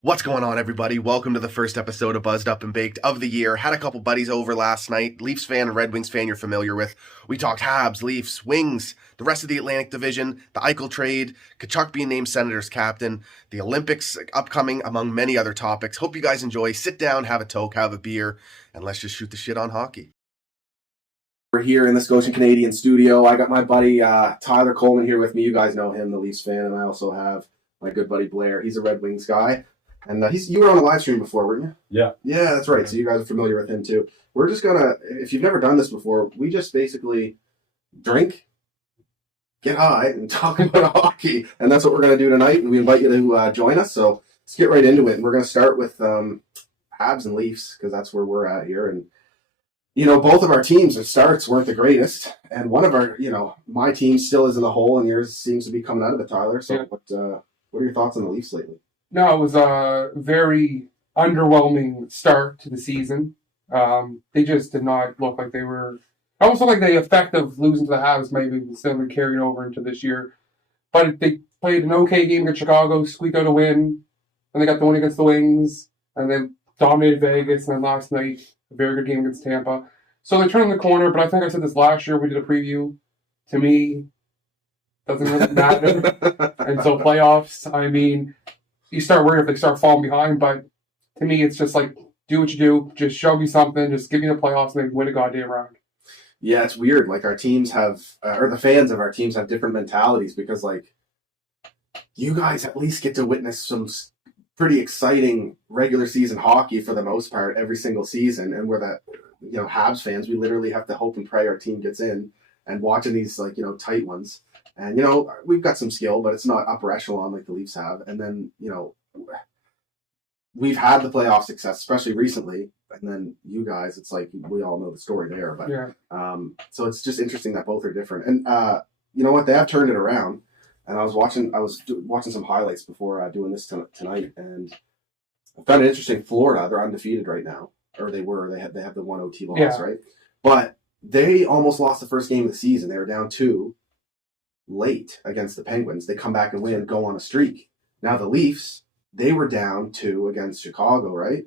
What's going on, everybody? Welcome to the first episode of Buzzed Up and Baked of the year. Had a couple buddies over last night. Leafs fan and Red Wings fan you're familiar with. We talked Habs, Leafs, Wings, the rest of the Atlantic Division, the Eichel trade, Tkachuk being named Senators captain, the Olympics upcoming, among many other topics. Hope you guys enjoy. Sit down, have a toke, have a beer, and let's just shoot the shit on hockey. We're here in the Scotian Canadian studio. I got my buddy Tyler Coleman here with me. You guys know him, the Leafs fan, and I also have my good buddy Blair. He's a Red Wings guy. And you were on a live stream before, weren't you? Yeah. Yeah, that's right. So you guys are familiar with him too. We're just going to, if you've never done this before, we just basically drink, get high, and talk about hockey. And that's what we're going to do tonight. And we invite you to join us. So let's get right into it. And we're going to start with Habs and Leafs because that's where we're at here. And, you know, both of our teams at starts weren't the greatest. And one of our, my team still is in the hole and yours seems to be coming out of it, Tyler. So what are your thoughts on the Leafs lately? No, it was a very underwhelming start to the season. They just did not look like they were... I almost felt like the effect of losing to the Habs maybe instead of carried over into this year. But they played an okay game against Chicago, squeaked out a win, and they got the win against the Wings, and then dominated Vegas, and then last night, a very good game against Tampa. So they're turning the corner, but I think I said this last year, we did a preview. To me, doesn't really matter until playoffs. I mean... You start worrying if they start falling behind, but to me, it's just like, do what you do. Just show me something. Just give me the playoffs and they win a goddamn round. Yeah, it's weird. Like, our teams have, or the fans of our teams have different mentalities because, like, you guys at least get to witness some pretty exciting regular season hockey for the most part every single season. And we're that, Habs fans, we literally have to hope and pray our team gets in and watching these, tight ones. And, we've got some skill, but it's not upper echelon like the Leafs have. And then, we've had the playoff success, especially recently. And then you guys, it's like, we all know the story there. But so it's just interesting that both are different. And you know what? They have turned it around. And I was watching some highlights before doing this tonight. And I found it interesting. Florida, they're undefeated right now. Or they were. They have the 1 OT loss, right? But they almost lost the first game of the season. They were down 2. Late against the Penguins. They come back and win, go on a streak. Now the Leafs, they were down 2 against Chicago, right?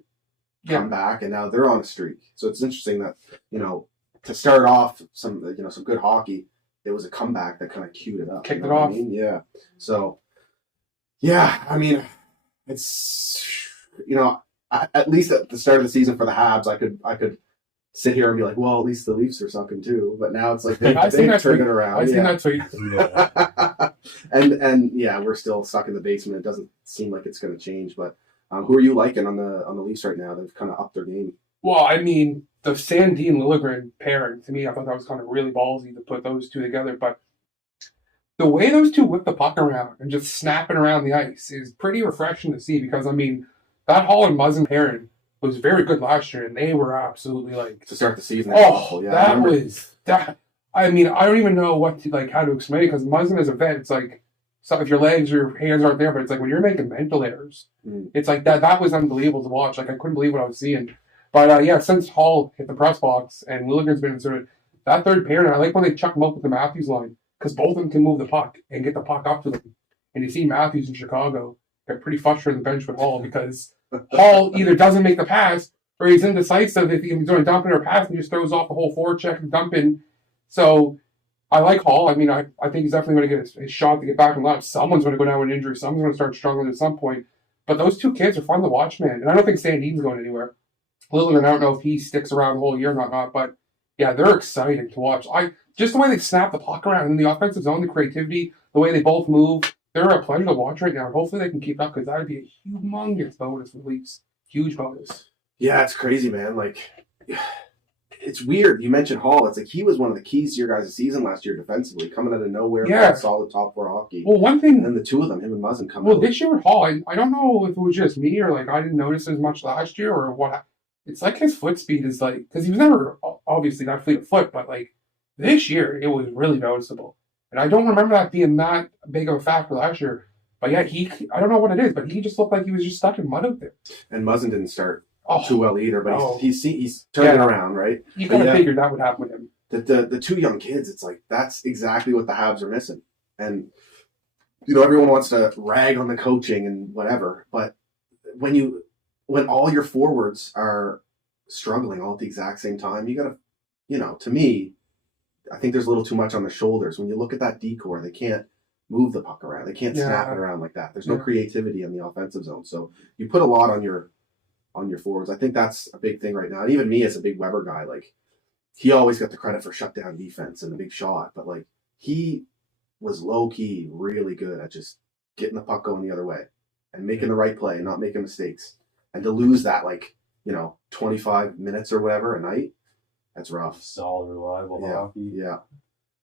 Yeah. Come back and now they're on a streak. So it's interesting that, to start off some good hockey, it was a comeback that kind of cued it up. Kicked it off. I mean? Yeah. So, yeah, I mean, it's, at least at the start of the season for the Habs, I could sit here and be like, well, at least the Leafs are sucking too. But now it's like they've turned it around. I've seen that tweet. Yeah. and yeah, we're still stuck in the basement. It doesn't seem like it's going to change. But who are you liking on the Leafs right now? They've kind of upped their game. Well, I mean, the Sandin-Liljegren pairing, to me, I thought that was kind of really ballsy to put those two together. But the way those two whip the puck around and just snapping around the ice is pretty refreshing to see because, I mean, that Hall-Muzzin pairing was very good last year, and they were absolutely like to start the season. Oh, yeah, that. I mean, I don't even know how to explain it because Muzzin as a vet, it's like so if your legs or your hands aren't there, but it's like when you're making mental errors, it's like that. That was unbelievable to watch. Like I couldn't believe what I was seeing. But since Hall hit the press box and Liljegren's been inserted, that third pair, and I like when they chuck them up with the Matthews line because both of them can move the puck and get the puck up to them. And you see Matthews in Chicago get pretty frustrated on the bench with Hall because Hall either doesn't make the pass or he's indecisive if he's doing a dump in or pass and just throws off the whole forecheck and dump in. So I like Hall. I mean, I think he's definitely going to get his shot to get back in the lineup. Someone's going to go down with an injury. Someone's going to start struggling at some point. But those two kids are fun to watch, man. And I don't think Sandin's going anywhere. Liljegren, I don't know if he sticks around the whole year or not. But yeah, they're exciting to watch. Just the way they snap the puck around in the offensive zone, the creativity, the way they both move. They're a pleasure to watch right now. Hopefully they can keep up because that would be a humongous bonus for the Leafs. Huge bonus. Yeah, it's crazy, man. Like, it's weird. You mentioned Hall. It's like he was one of the keys to your guys' season last year defensively, coming out of nowhere, playing solid top 4 hockey. Well, one thing... And the two of them, him and Muzzin, come out. Well, this year with Hall, I don't know if it was just me or, I didn't notice as much last year or what. It's like his foot speed is, because he was never, obviously, not fleet of foot, but, this year, it was really noticeable. And I don't remember that being that big of a factor last year. But yeah, I don't know what it is, but he just looked like he was just stuck in mud out there. And Muzzin didn't start too well either, but he's turning around, right? You kind of figured that would happen with him. The two young kids, it's like, that's exactly what the Habs are missing. And, everyone wants to rag on the coaching and whatever, but when all your forwards are struggling all at the exact same time, you got to, to me, I think there's a little too much on the shoulders. When you look at that decor, they can't move the puck around. They can't snap it around like that. There's no creativity in the offensive zone. So you put a lot on your forwards. I think that's a big thing right now. And even me as a big Weber guy, like, he always got the credit for shutdown defense and the big shot, but like, he was low key really good at just getting the puck going the other way and making the right play and not making mistakes. And to lose that, 25 minutes or whatever a night, that's rough. Solid, reliable hockey. Yeah.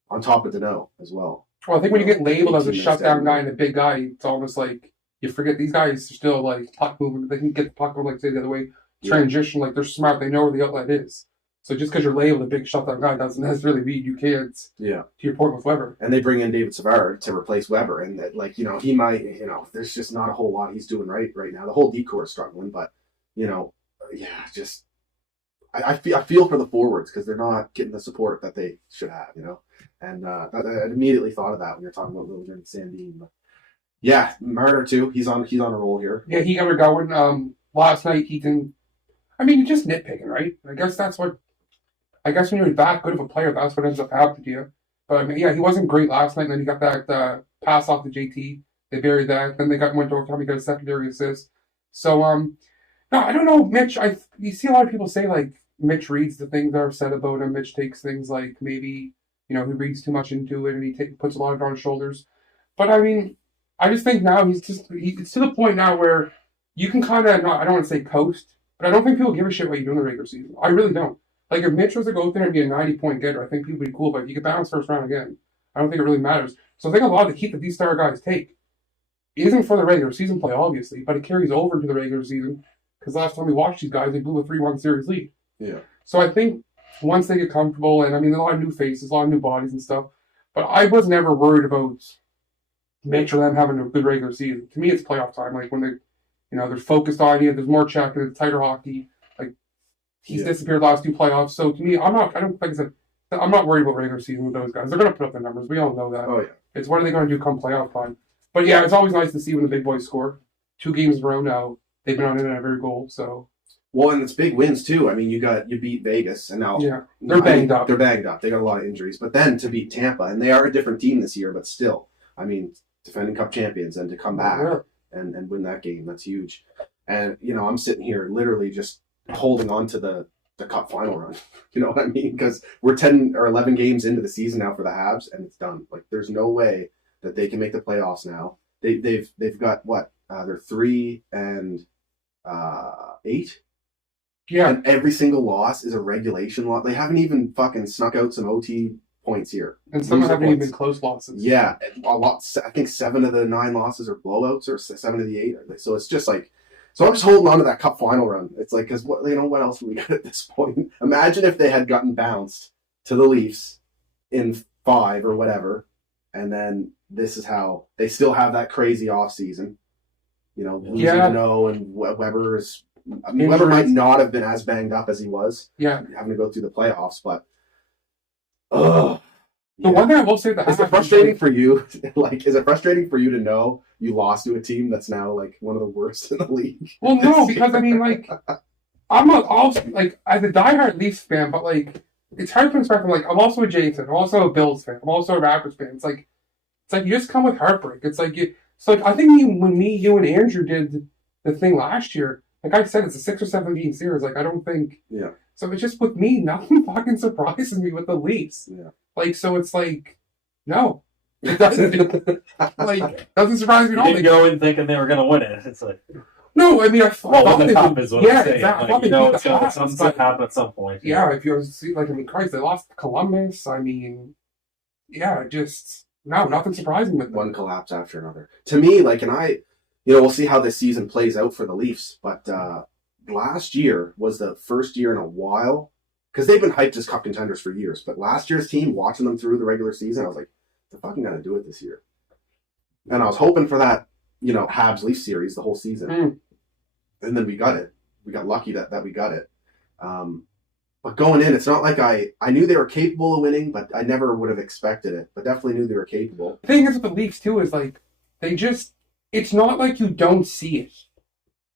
On top of Dano as well. Well, I think when you get labeled as a shutdown guy and a big guy, it's almost like you forget these guys are still like puck movement. They can get the puck over, like say the other way, transition. Like they're smart. They know where the outlet is. So just because you're labeled a big shutdown guy doesn't necessarily mean you can't. Yeah. To your point with Weber. And they bring in David Savard to replace Weber, and that, he might, there's just not a whole lot he's doing right now. The whole decor is struggling, but just I feel for the forwards because they're not getting the support that they should have, And I immediately thought of that when you're talking about Littleton and Sandin. But yeah, Marner too. He's on a roll here. Yeah, he got her going. Last night he didn't. I mean, just nitpicking, right? I guess when you're that good of a player, that's what ends up happening to you. But I mean, yeah, he wasn't great last night. And then he got that pass off to JT. They buried that. Then they went to overtime. He got a secondary assist. So no, I don't know, Mitch. You see a lot of people say like Mitch reads the things that are said about him. Mitch takes things like maybe he reads too much into it and he puts a lot of it on his shoulders. But I mean, I just think now it's to the point now where you can kind of I don't want to say coast, but I don't think people give a shit what you do in the regular season. I really don't. Like if Mitch was to go out there and be a 90-point getter, I think people would be cool. But if you could bounce first round again, I don't think it really matters. So I think a lot of the heat that these star guys take isn't for the regular season play, obviously, but it carries over into the regular season. Because last time we watched these guys, they blew a 3-1 series lead. Yeah. So I think once they get comfortable, and I mean, a lot of new faces, a lot of new bodies and stuff, but I was never worried about Mitch or them having a good regular season. To me, it's playoff time. Like when they're focused on you, there's more check, and it's tighter hockey. Like he's disappeared last two playoffs. So to me, I'm not worried about regular season with those guys. They're going to put up the numbers. We all know that. Oh yeah. It's what are they going to do come playoff time? But yeah, it's always nice to see when the big boys score. 2 games in a row now. They've been on in every goal, so. Well, and it's big wins too. I mean, you beat Vegas, and now they're banged up. They're banged up. They got a lot of injuries, but then to beat Tampa, and they are a different team this year, but still, I mean, defending Cup champions, and to come back and win that game, that's huge. And I'm sitting here literally just holding on to the Cup final run. You know what I mean? Because we're 10 or 11 games into the season now for the Habs, and it's done. Like, there's no way that they can make the playoffs now. They've got what? They're 3-8. Yeah. And every single loss is a regulation loss. They haven't even fucking snuck out some OT points here. And some haven't even been close losses. Yeah. A lot. I think 7 of the 9 losses are blowouts, or 7 of the 8. So it's just like, so I'm just holding on to that Cup final run. It's like, because what else do we got at this point? Imagine if they had gotten bounced to the Leafs in 5 or whatever, and then this is how they still have that crazy off season. Losing and Weber is. I mean, Weber might not have been as banged up as he was. Yeah, having to go through the playoffs, but the one thing I will say that is it frustrating for you? Like, is it frustrating for you to know you lost to a team that's now like one of the worst in the league? Well, no, because I mean, like, I'm not also like as a diehard Leafs fan, but like it's hard to expect. Like, I'm also a Jays fan. I'm also a Bills fan. I'm also a Raptors fan. It's like you just come with heartbreak. It's like I think when you and Andrew did the thing last year, like I said, it's a 6 or 7 game series. Like I don't think. Yeah. So it's just with me, nothing fucking surprises me with the Leafs. Yeah. Like so, it's like no, it doesn't. Doesn't surprise me at all. You didn't go in thinking they were going to win it. It's like. No, I mean I thought the Cup is what I'm saying. Exactly. Like, it's going to happen at some point. Yeah, if you see, like, I mean, Christ, they lost to Columbus. I mean, yeah, just nothing surprising with them. One collapse after another. To me, like, and we'll see how this season plays out for the Leafs, but last year was the first year in a while, because they've been hyped as Cup contenders for years, but last year's team, watching them through the regular season, I was like, they're fucking going to do it this year. And I was hoping for that, Habs Leafs series the whole season. And then we got it. We got lucky that we got it. But going in, it's not like I knew they were capable of winning, but I never would have expected it. But definitely knew they were capable. The thing is with the Leafs, too, is like, it's not like you don't see it.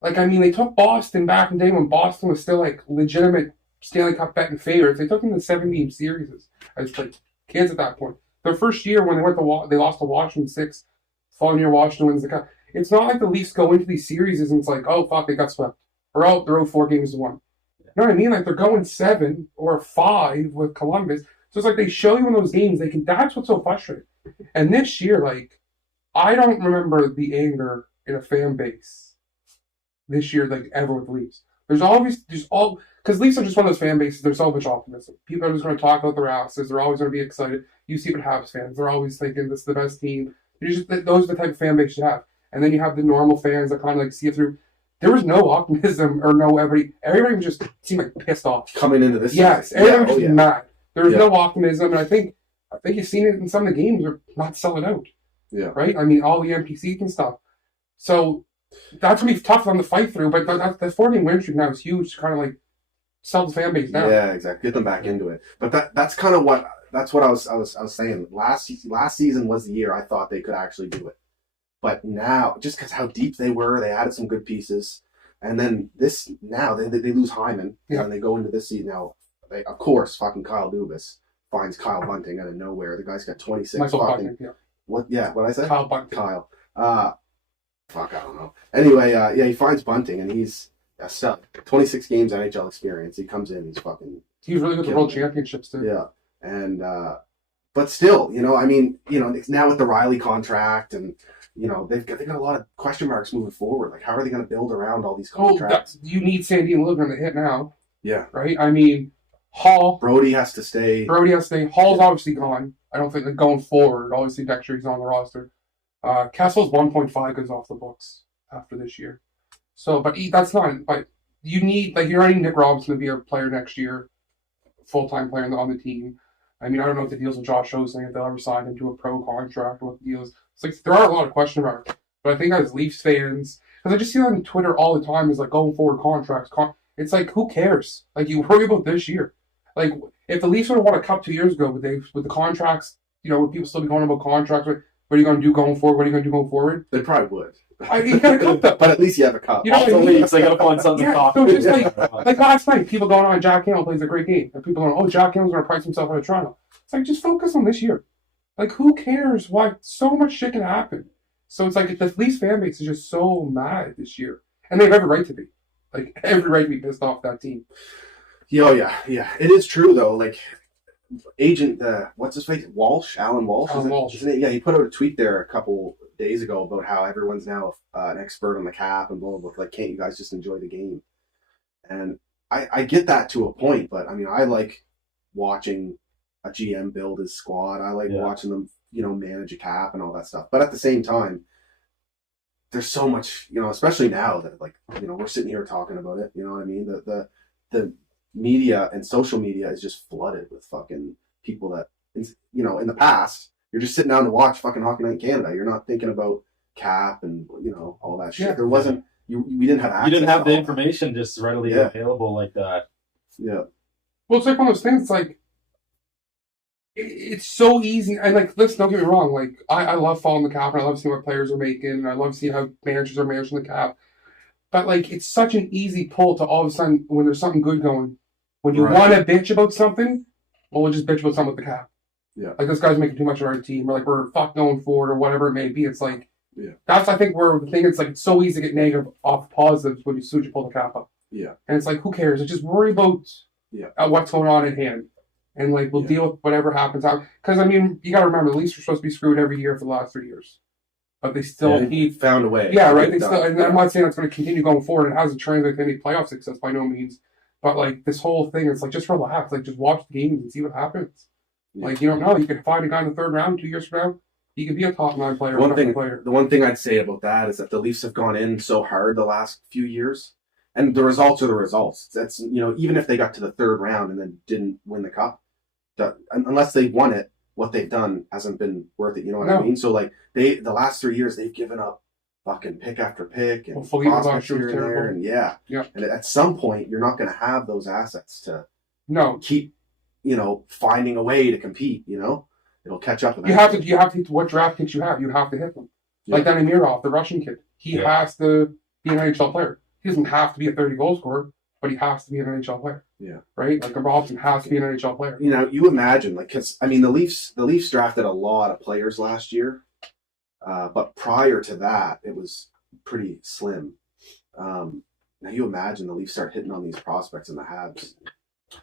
Like, I mean, they took Boston back in the day when Boston was still, like, legitimate Stanley Cup betting favorites. They took them to 7-game series as, like, kids at that point. Their first year when they went to they lost to Washington 6, following year Washington wins the Cup. It's not like the Leafs go into these series and it's like, oh, fuck, they got swept. Or, oh, they're 4 games to 1. You know what I mean? Like, they're going 7 or 5 with Columbus. So it's like they show you in those games. That's what's so frustrating. And this year, like, I don't remember the anger in a fan base this year, like, ever with the Leafs. Because Leafs are just one of those fan bases, there's so much optimism. People are just going to talk about their asses. They're always going to be excited. You see it with Habs fans. They're always thinking this is the best team. Those are the type of fan base you have. And then you have the normal fans that kind of like see it through. There was no optimism or no everybody just seemed like pissed off. Coming into this yes, season. everybody was just mad. There was no optimism, and I think you've seen it in some of the games. They're not selling out. Yeah. Right? I mean, all the empty seats and stuff. So that's going to be tough on the fight through, but that 4-game win streak now is huge to kind of like sell the fan base down. Yeah, exactly. Get them back into it. But that's kind of what I was saying. Last season was the year I thought they could actually do it. But now, just because how deep they were, they added some good pieces. And then they lose Hyman, and they go into this season now. Of course, fucking Kyle Dubas finds Kyle Bunting out of nowhere. The guy's got 26 Michael fucking... Bunting, yeah. What? Yeah, what I said? Kyle Bunting. Kyle. Fuck, I don't know. Anyway, he finds Bunting, and he's a stud. 26 games NHL experience. He comes in, He's really good at the World Championships, too. Yeah. And, but still, I mean, now with the Riley contract and... they've got a lot of question marks moving forward. Like, how are they going to build around all these contracts? You need Sandy and Liljegren to hit now. Yeah. Right? I mean, Hall. Brody has to stay. Hall's obviously gone. I don't think that going forward, obviously next year he's on the roster. Kessel's 1.5 goes off the books after this year. So, but that's not, but you need, like, you're already Nick Robinson to be a player next year, full-time player on the team. I mean, I don't know what the deal's with Josh Osling, if they'll ever sign him to a pro contract or what the deal is. It's like, there are a lot of question marks. But I think as Leafs fans, because I just see that on Twitter all the time, is like going forward contracts. It's like, who cares? Like, you worry about this year. Like, if the Leafs would have won a cup 2 years ago, with the contracts, would people still be going about contracts? What are you going to do going forward? What are you going to do going forward? They probably would. You got a cup though. But at least you have a cup. You know what I mean? Leafs, they got to find something to talk so about. just like last night, people going on, Jack Campbell plays a great game. And people going, oh, Jack Campbell's going to price himself out of Toronto. It's like, just focus on this year. Like, who cares? Why? So much shit can happen. So it's like, the Leafs fan base is just so mad this year. And they have every right to be. Like, every right to be pissed off that team. Oh, yeah. It is true, though. Like, agent, what's his face? Alan Walsh? Walsh. Isn't it? Yeah, he put out a tweet there a couple days ago about how everyone's now an expert on the cap and blah, blah, blah. Like, can't you guys just enjoy the game? And I get that to a point, but, I mean, I like watching a GM build his squad. I like watching them, manage a cap and all that stuff. But at the same time, there's so much, especially now that, like, we're sitting here talking about it. You know what I mean? The media and social media is just flooded with fucking people that, in the past, you're just sitting down to watch fucking Hockey Night in Canada. You're not thinking about cap and, all that shit. There wasn't, we didn't have access. You didn't have to the all information just readily available like that. Yeah. Well, it's like one of those things, it's like, it's so easy. And, like, listen, don't get me wrong. Like, I love following the cap, and I love seeing what players are making, and I love seeing how managers are managing the cap. But, like, it's such an easy pull to all of a sudden, when there's something good going, when you want to bitch about something, well, we'll just bitch about something with the cap. Yeah. Like, this guy's making too much of our team, or, like, we're fucked going forward, or whatever it may be. It's like, that's, I think, where the thing is, like, it's so easy to get negative off positives when as soon as you pull the cap up. Yeah. And it's like, who cares? It's just worry about what's going on at hand. And, like, we'll deal with whatever happens out. Because, I mean, you got to remember, the Leafs are supposed to be screwed every year for the last 3 years. But they still found a way. Yeah, right. They still, and I'm not saying it's going to continue going forward. It hasn't translated to any playoff success by no means. But, like, this whole thing, it's like, just relax. Like, just watch the games and see what happens. Yeah. Like, you don't know. You could find a guy in the third round 2 years from now. He could be a top 9 player. The one thing I'd say about that is that the Leafs have gone in so hard the last few years. And the results are the results. That's, even if they got to the third round and then didn't win the cup, unless they won it, what they've done hasn't been worth it. You know what I mean? So, like, the last 3 years, they've given up fucking pick after pick and prospects here and there. And and at some point, you're not going to have those assets to keep, finding a way to compete. It'll catch up. You have to hit what draft picks you have. You have to hit them. Like Danny Mirov, the Russian kid. He has to be an NHL player. he doesn't have to be a 30-goal scorer, but he has to be an NHL player. Yeah. Right? Like, a Robson has to be an NHL player. You know, you imagine, like, because, I mean, the Leafs drafted a lot of players last year, but prior to that, it was pretty slim. Now you imagine the Leafs start hitting on these prospects and the Habs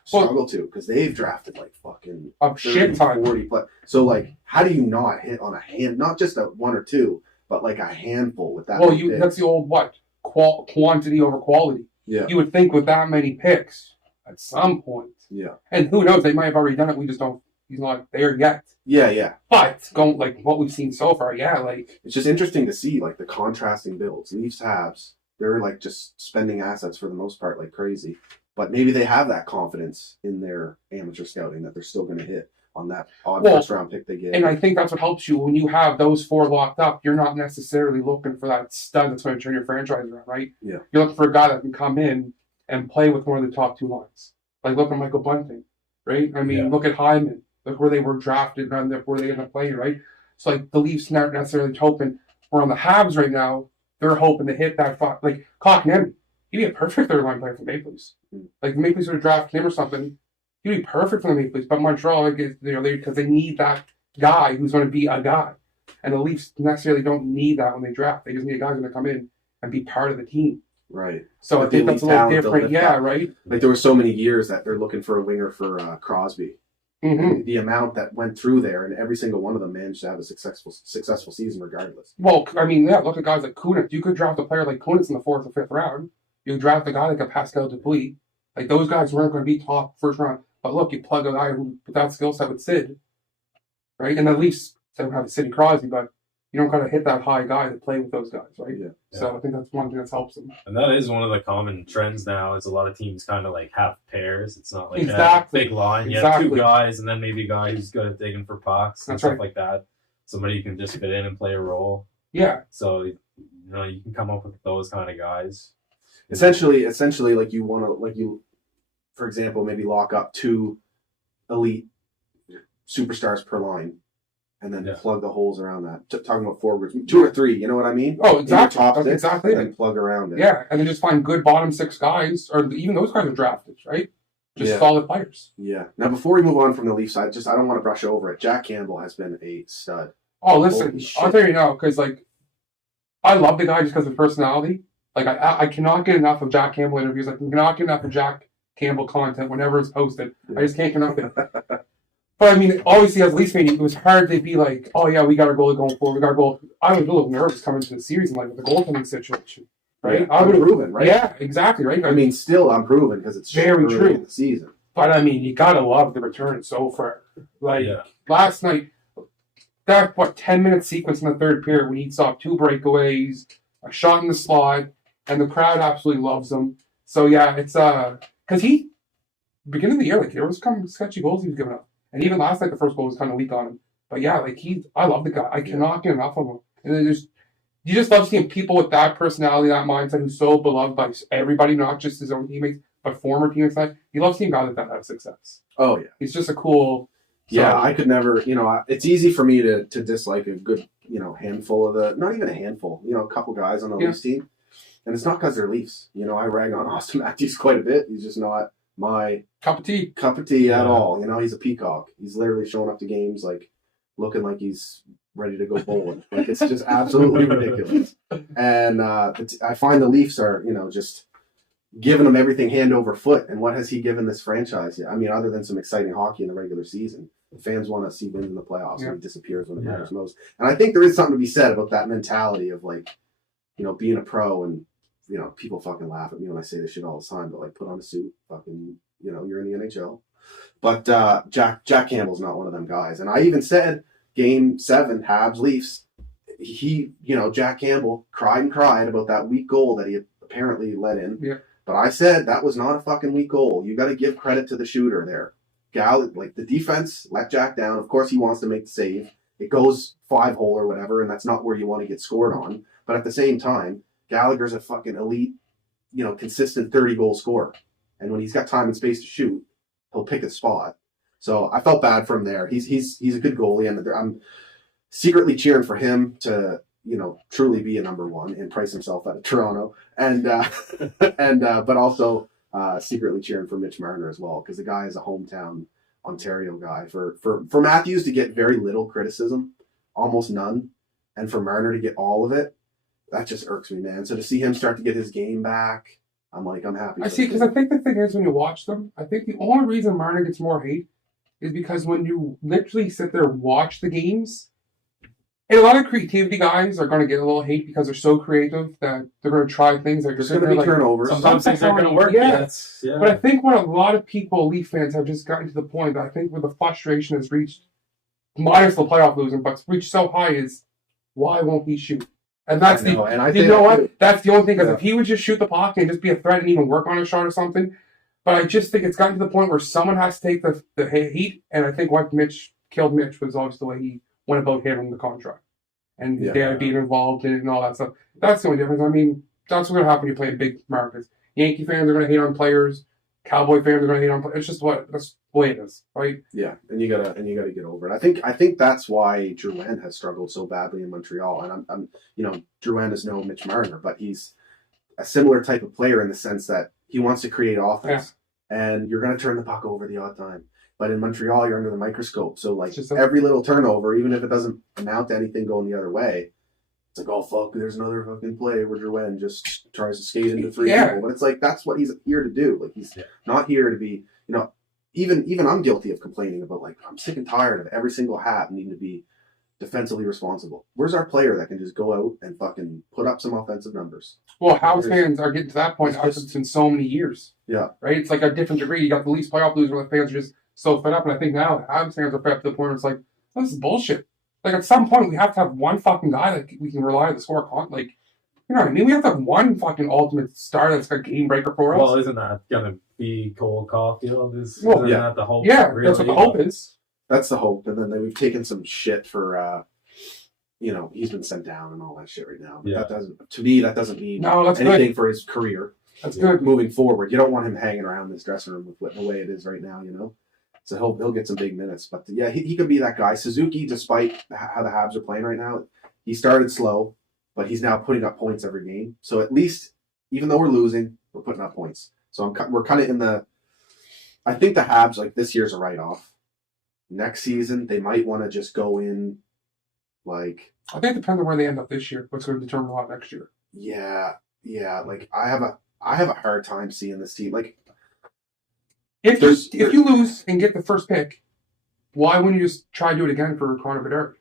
struggle to, because they've drafted like fucking a shit ton. 40 play. So like, how do you not hit on a hand, not just a one or two, but like a handful with that? Well, that's the old quantity over quality. Yeah. You would think with that many picks at some point. Yeah. And who knows, they might have already done it. We just don't. He's not there yet. Yeah. But going like what we've seen so far, like it's just interesting to see like the contrasting builds. Leafs, Habs, they're like just spending assets for the most part like crazy. But maybe they have that confidence in their amateur scouting that they're still going to hit on that odd first round pick they get. And I think that's what helps you when you have those four locked up. You're not necessarily looking for that stud that's going to turn your franchise around, right? Yeah. You're looking for a guy that can come in and play with one of the top two lines. Like look at Michael Bunting, right? I mean, look at Hyman. Look where they were drafted and where they end up playing, right? So like the Leafs aren't necessarily hoping. Or on the Habs right now, they're hoping to hit that like Talkin. He'd be a perfect third line player for Maple Leafs. Like the Maple Leafs would have drafted him or something. He'd be perfect for the Maple Leafs. But Montreal, because they need that guy who's going to be a guy, and the Leafs necessarily don't need that when they draft. They just need a guy who's going to come in and be part of the team. Right. So I think that's a little different. Yeah, right. Like there were so many years that they're looking for a winger for Crosby. Mm-hmm. The amount that went through there, and every single one of them managed to have a successful season regardless. Well, I mean, yeah, look at guys like Kunitz. You could draft a player like Kunitz in the 4th or 5th round. You draft a guy like a Pascal Dupuis. Like, those guys weren't going to be top first round. But look, you plug a guy who with that skill set with Sid, right? And at least they don't have a Sidney Crosby, but you don't got to hit that high guy to play with those guys, right? Yeah. So I think that's one thing that helps them. And that is one of the common trends now is a lot of teams kind of like have pairs. It's not like a big line. You have two guys and then maybe a guy who's good at digging for pucks and stuff like that. Somebody you can just fit in and play a role. Yeah. So, you can come up with those kind of guys. Essentially, like you want to, for example, maybe lock up 2 elite superstars per line. And then plug the holes around that. Talking about forwards, 2 or 3, you know what I mean? Oh, exactly. That's exactly. And then plug around it. Yeah, and then just find good bottom 6 guys, or even those guys are drafted, right? Just solid players. Yeah. Now, before we move on from the Leafs side, I don't want to brush over it. Jack Campbell has been a stud. Oh, listen, I'll tell you now, because I love the guy just because of personality. Like I cannot get enough of Jack Campbell interviews. I cannot get enough of Jack Campbell content whenever it's posted. I just can't get enough of it. But I mean, obviously, as a Leafs fan, it was hard to be like, "Oh yeah, we got our goalie going forward. We got our goal." I was a little nervous coming into the series and with the goaltending situation, right? Yeah, I would have proven, right? Yeah, exactly, right. I mean, still I'm proven because it's very true in the season. But I mean, you gotta love the return so far. Last night, that 10-minute sequence in the third period when he saw 2 breakaways, a shot in the slot, and the crowd absolutely loves him. So yeah, it's because beginning of the year, there was some sketchy goals he was giving up. And even last night, the first goal was kind of weak on him. But yeah, I love the guy. I cannot get enough of him. And then you just love seeing people with that personality, that mindset, who's so beloved by everybody, not just his own teammates, but former teammates. You love seeing guys like that have success. Oh yeah, he's just a cool. Yeah, I could never. It's easy for me to dislike a good, handful of not even a handful. A couple guys on the Leafs team, and it's not because they're Leafs. I rag on Austin Matthews quite a bit. He's just not my cup of tea at all. He's a peacock. He's literally showing up to games looking like he's ready to go bowling. It's just absolutely ridiculous. And I find the Leafs are just giving him everything hand over foot. And what has he given this franchise? I mean, other than some exciting hockey in the regular season, the fans want to see wins in the playoffs, and he disappears when it matters most. And I think there is something to be said about that mentality of being a pro and. People fucking laugh at me when I say this shit all the time, but put on a suit, fucking, you're in the NHL. But Jack Campbell's not one of them guys. And I even said Game 7, Habs Leafs, Jack Campbell cried about that weak goal that he apparently let in. Yeah. But I said that was not a fucking weak goal. You got to give credit to the shooter there. The defense let Jack down. Of course, he wants to make the save. It goes 5-hole or whatever, and that's not where you want to get scored on. But at the same time, Gallagher's a fucking elite, consistent 30-goal scorer. And when he's got time and space to shoot, he'll pick a spot. So I felt bad for him there. He's a good goalie, and I'm secretly cheering for him to truly be a number one and price himself out of Toronto, and but also secretly cheering for Mitch Marner as well, because the guy is a hometown Ontario guy. For Matthews to get very little criticism, almost none, and for Marner to get all of it, that just irks me, man. So to see him start to get his game back, I'm happy. I see, because I think the thing is, when you watch them, I think the only reason Marner gets more hate is because when you literally sit there and watch the games, and a lot of creativity guys are going to get a little hate because they're so creative that they're going to try things that are There's going to be turnovers. Sometimes things aren't going to work. Yeah. But I think what a lot of people, Leaf fans, have just gotten to the point that I think where the frustration has reached, minus the playoff losing, but reached so high is, why won't he shoot? And that's you know what? That's the only thing, because if he would just shoot the puck and just be a threat and even work on a shot or something, but I just think it's gotten to the point where someone has to take the heat, and I think what Mitch killed Mitch was obviously the way he went about handling the contract. And his dad being involved in it and all that stuff. That's the only difference. I mean, that's what's going to happen when you play in big markets. Yankee fans are going to hate on players. Cowboy fans are going to hate on players. It's just that's the way it is, right? Yeah, and you gotta get over it. I think that's why Drouin has struggled so badly in Montreal. And I'm Drouin is no Mitch Marner, but he's a similar type of player in the sense that he wants to create offense, and you're going to turn the puck over the odd time. But in Montreal, you're under the microscope. So, every little turnover, even if it doesn't amount to anything going the other way, it's like, oh, fuck, there's another fucking play where Drouin just tries to skate into three people. But it's like, that's what he's here to do. Like, he's not here to be, even I'm guilty of complaining about, I'm sick and tired of every single Hab needing to be defensively responsible. Where's our player that can just go out and fucking put up some offensive numbers? Well, Habs fans are getting to that point in so many years. Yeah. Right? It's like a different degree. You got the Leafs playoff loser where the fans are just so fed up, and I think now Habs fans are fed up to the point where it's like, this is bullshit. Like, at some point, we have to have one fucking guy that we can rely on to score. You know what I mean? We have to have one fucking ultimate star that's a game breaker for us. Well, isn't that going to be Cole Caulfield? Isn't that the hope? Yeah, really? That's what the hope is. That's the hope. And then we've taken some shit for, he's been sent down and all that shit right now. But that doesn't mean anything for his career. That's good. Moving forward, you don't want him hanging around this dressing room with the way it is right now, So he'll get some big minutes. But he could be that guy. Suzuki, despite how the Habs are playing right now, he started slow, but he's now putting up points every game. So at least, even though we're losing, we're putting up points. So we're kind of in the. I think the Habs, this year's a write-off. Next season, they might want to just go in, I think it depends on where they end up this year. What's going to determine a lot next year. Yeah. I have a hard time seeing this team. If you lose and get the first pick, why wouldn't you just try to do it again for Connor Bedard?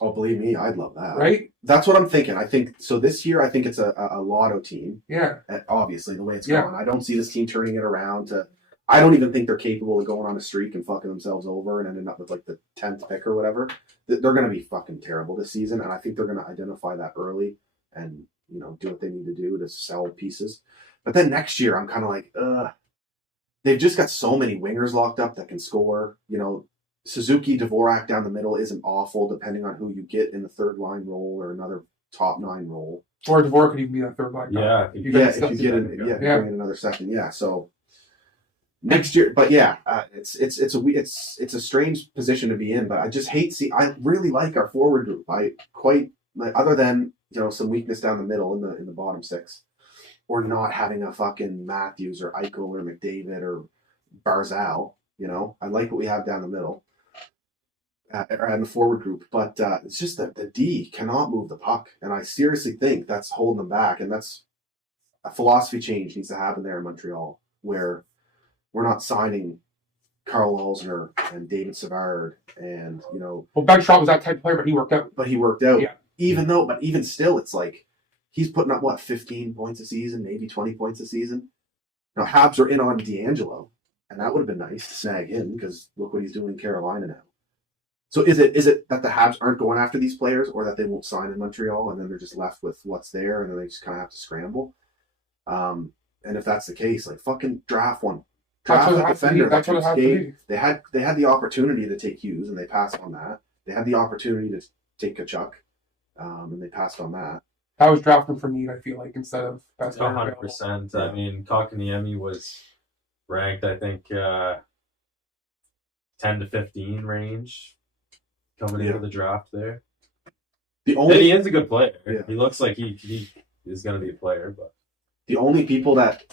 Oh, believe me, I'd love that. Right? That's what I'm thinking. I think so. This year, I think it's a lotto team. Yeah. Obviously, the way it's going, I don't see this team turning it around to. I don't even think they're capable of going on a streak and fucking themselves over and ending up with the 10th pick or whatever. They're going to be fucking terrible this season, and I think they're going to identify that early and do what they need to do to sell pieces. But then next year, I'm kind of like, they've just got so many wingers locked up that can score. Suzuki, Dvorak down the middle isn't awful, depending on who you get in the third line role or another top 9 role. Or Dvorak could even be that third line. Yeah, if you get in another second. Yeah, so next year, but it's a strange position to be in. But I just I really like our forward group. Other than some weakness down the middle in the bottom 6, or not having a fucking Matthews or Eichel or McDavid or Barzal. I like what we have down the middle and the forward group, but it's just that the D cannot move the puck, and I seriously think that's holding them back. And that's a philosophy change needs to happen there in Montreal, where we're not signing Carl Alsner and David Savard and Well, Ben Schropp was that type of player, but he worked out. Yeah. Even still, it's like he's putting up 15 points a season, maybe 20 points a season. Now Habs are in on D'Angelo, and that would have been nice to snag him because look what he's doing in Carolina now. So is it that the Habs aren't going after these players, or that they won't sign in Montreal and then they're just left with what's there and then they just kind of have to scramble? And if that's the case, fucking draft one. Draft a defender that can skate. They had the opportunity to take Hughes and they passed on that. They had the opportunity to take Kachuk. And they passed on that. That was drafting for need, I feel like, instead of best 100%. I mean, Kotkaniemi was ranked, I think, 10 to 15 range coming into the draft there. And he is a good player. Yeah. He looks like he is going to be a player, but The only people that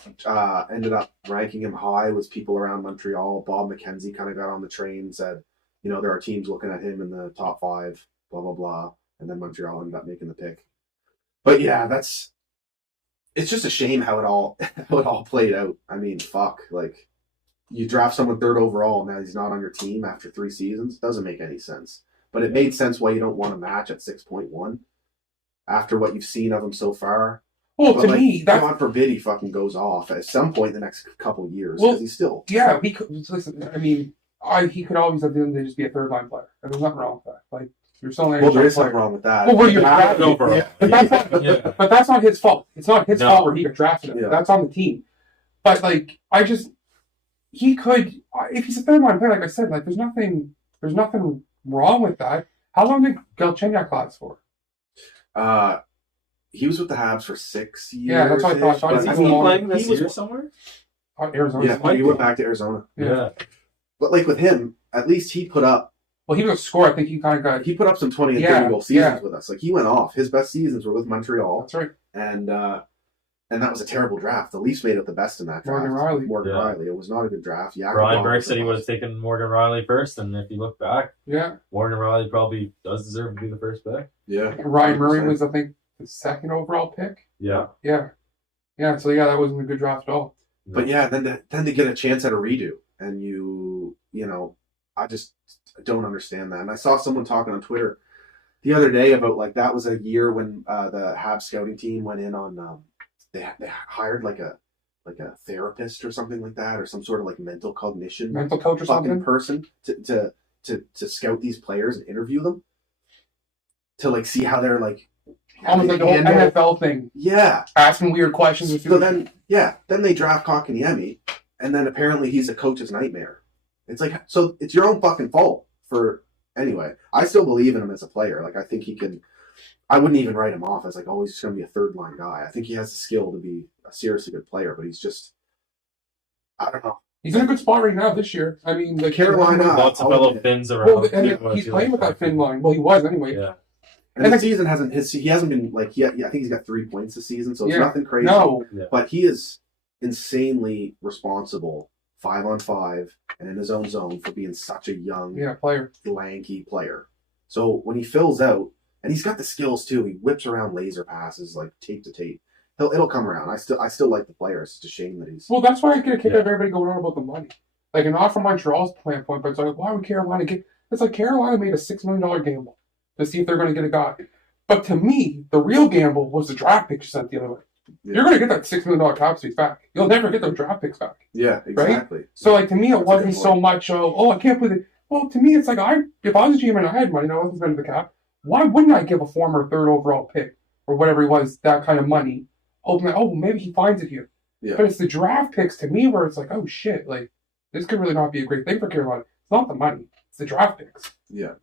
ended up ranking him high was people around Montreal. Bob McKenzie kind of got on the train and said, there are teams looking at him in the top 5, blah, blah, blah. And then Montreal ended up making the pick. But yeah, it's just a shame how it all played out. I mean, fuck. Like, you draft someone 3rd overall, and now he's not on your team after 3 seasons. Doesn't make any sense. But it made sense why you don't want to match at 6.1 after what you've seen of him so far. Well, But to like, me, that's God forbid he fucking goes off at some point in the next couple of years, because he's still. yeah. He could listen. I mean, he could always at the end of the day just be a 3rd-line player, and there's nothing wrong with that. Like, you're still an Well, NHL there is player. something wrong with that. Well, where you're Yeah, drafted overall. yeah. but that's not his fault. It's not his No. fault where he got drafted. Yeah. That's on the team. But like, he could, if he's a 3rd-line player, like I said, like there's nothing wrong with that. How long did Galchenyuk last for? He was with the Habs for 6 years. Yeah, that's what I thought. but Is is he he long- playing this he was- year somewhere? Arizona. Yeah, he went back to Arizona. Yeah. But like with him, at least he put up Well, he was a scorer. I think he kind of got. some 20 and Yeah, 30 goal seasons yeah. with us. Like, he went off. His best seasons were with Montreal, That's right. and that was a terrible draft. The Leafs made it the best in that draft. Morgan Riley. Morgan Yeah. Riley. It was not a good draft. Yeah, Brian Burke said he would have taken Morgan Riley first, and if you look back, Yeah. Morgan Riley probably does deserve to be the first pick. Yeah. Ryan Murray 100%. was, I think, the 2nd overall pick. Yeah. Yeah. Yeah. So yeah, that wasn't a good draft at all. But yeah, then to get a chance at a redo, and I just don't understand that. And I saw someone talking on Twitter the other day about like that was a year when the Habs scouting team went in on they hired like a therapist or something like that, or some sort of like mental cognition Mental coach or fucking something. person to scout these players and interview them to like see how they're like Almost like the whole NFL thing. Yeah. Asking weird questions. So then they draft Kotkaniemi, and then apparently he's a coach's nightmare. It's like, so it's your own fucking fault anyway. I still believe in him as a player. Like, I think he can, I wouldn't even write him off as like, oh, he's just going to be a 3rd-line guy. I think he has the skill to be a seriously good player, but he's just, I don't know. He's in a good spot right now this year. I mean, the Carolina- Lots of I'll fellow admit. Finns Well, around. and he's playing with that Finn line. Well, he was anyway. Yeah. And the season he hasn't been like, I think he's got 3 points this season, so it's Yeah. nothing crazy. No. But he is insanely responsible 5-on-5 and in his own zone for being such a young, Player. lanky player. So when he fills out, and he's got the skills too, he whips around laser passes like tape to tape. It'll come around. I still like the player. It's just a shame that he's. Well, that's why I get a kick out of everybody going on about the money. Like, and not from Montreal's standpoint, but it's like, why would Carolina get? It's like Carolina made a $6 million gamble to see if they're going to get a guy. But to me, the real gamble was the draft pick you sent the other way. Yeah. You're going to get that $6 million cap space back. You'll never get those draft picks back. Yeah, exactly. So, like, to me, it That's a wasn't good so point. much, I can't believe it. Well, to me, it's like, if I was a GM and I had money and I wasn't spending the cap, why wouldn't I give a former 3rd overall pick or whatever he was that kind of money, hoping that, maybe he finds it here. Yeah. But it's the draft picks to me where it's like, oh shit, like, this could really not be a great thing for Carolina. It's not the money, it's the draft picks. Yeah.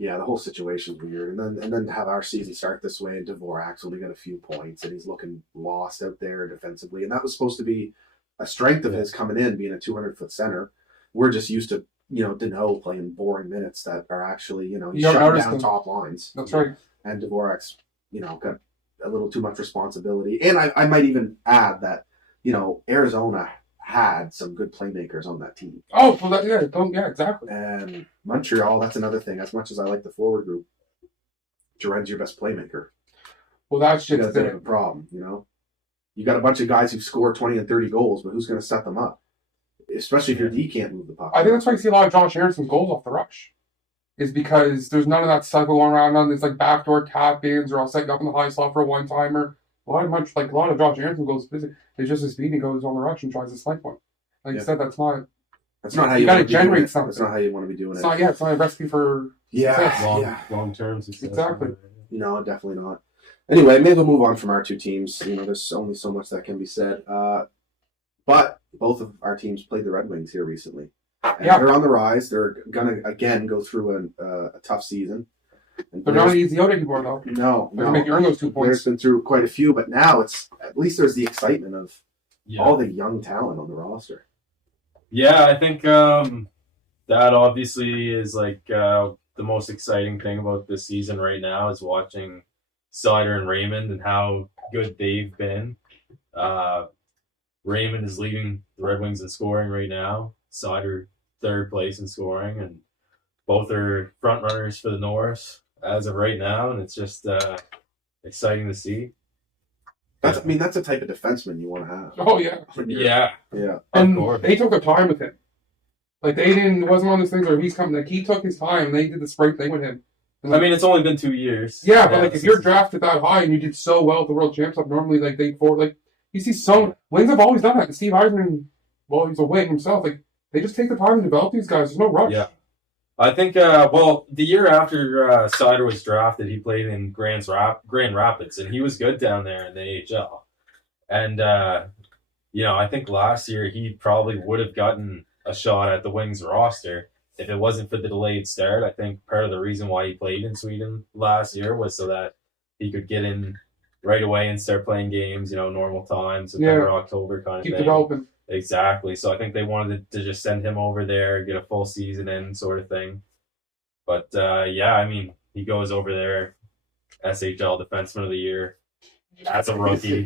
Yeah, the whole situation's weird. And then to have our season start this way, and Dvorak's only got a few points, and he's looking lost out there defensively. And that was supposed to be a strength of his coming in, being a 200-foot center. We're just used to, Deneau playing boring minutes that are actually, he's You haven't shutting noticed down them. top lines. That's right. And Dvorak's, got a little too much responsibility. And I might even add that, Arizona had some good playmakers on that team. Oh, well, exactly. And Montreal, that's another thing. As much as I like the forward group, Jared's your best playmaker. Well, that's That's just a bit of a problem, You got a bunch of guys who score 20 and 30 goals, but who's going to set them up? Especially if your D can't move the puck. I think that's why you see a lot of Josh Anderson's goals off the rush. Is because there's none of that cycle going around. None of this like backdoor tap ins or I'll set you up in the high slot for a one timer. A lot of Josh Anderson goals is just as speed. He goes on the rush and tries to snipe one. Like you said, that's not how you gotta want to be doing generate it. something. That's not how you want to be doing It's it. not. Yeah, it's not a recipe for success. Long-term success. Exactly. No, definitely not. Anyway, maybe we'll move on from our two teams. There's only so much that can be said. But both of our teams played the Red Wings here recently. And they're on the rise. They're going to, again, go through a tough season. And They're not easy out anymore, though. No. They're going to make you earn those 2 points. Blair's been through quite a few, but now at least there's the excitement of all the young talent on the roster. Yeah, I think that obviously is like the most exciting thing about this season right now is watching Sider and Raymond and how good they've been. Raymond is leading the Red Wings in scoring right now. Sider third place in scoring, and both are front runners for the Norris as of right now, and it's just exciting to see. That's the type of defenseman you want to have. Oh yeah, yeah. And they took their time with him. Like it wasn't one of those things where he's coming. Like he took his time. They did the spring thing with him. I mean, it's only been 2 years. Yeah, but like if you're drafted that high and you did so well at the World Champs, normally like you see some wings have always done that. And Steve Yzerman, well, he's a wing himself. Like they just take the time to develop these guys. There's no rush. Yeah. I think, the year after Sider was drafted, he played in Grand Rapids, and he was good down there in the AHL. And, I think last year he probably would have gotten a shot at the Wings roster if it wasn't for the delayed start. I think part of the reason why he played in Sweden last year was so that he could get in right away and start playing games, normal time, September, October kind of thing. Keep developing. Exactly. So I think they wanted to just send him over there, get a full season in sort of thing. But, he goes over there, SHL Defenseman of the Year. That's a rookie,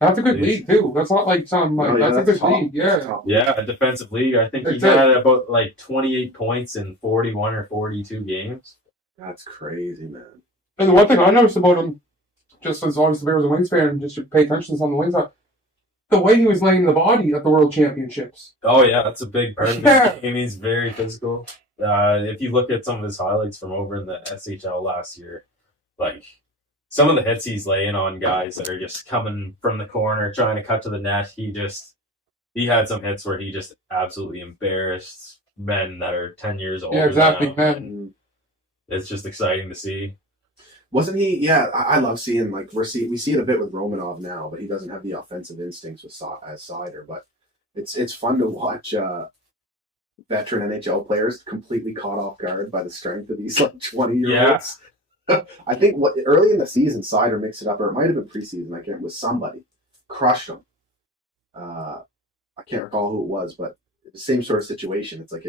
That's a good league, too. That's not like some, that's a good league, yeah. Yeah, a defensive league. I think he had about, 28 points in 41 or 42 games. That's crazy, man. And the one thing I noticed about him, just as long as the Bears a Wings fan, just to pay attention to on the Wings, the way he was laying the body at the World Championships. Oh, yeah, that's a big part of his game. He's very physical. If you look at some of his highlights from over in the SHL last year, some of the hits he's laying on guys that are just coming from the corner, trying to cut to the net, he had some hits where he just absolutely embarrassed men that are 10 years old. Yeah, exactly, man. It's just exciting to see. Wasn't he? Yeah, I love seeing we see it a bit with Romanov now, but he doesn't have the offensive instincts as Sider. But it's fun to watch veteran NHL players completely caught off guard by the strength of these 20-year-olds. Yeah. I think early in the season, Sider mixed it up, or it might have been preseason. I can't. With somebody crushed him. I can't recall who it was, but the same sort of situation. It's like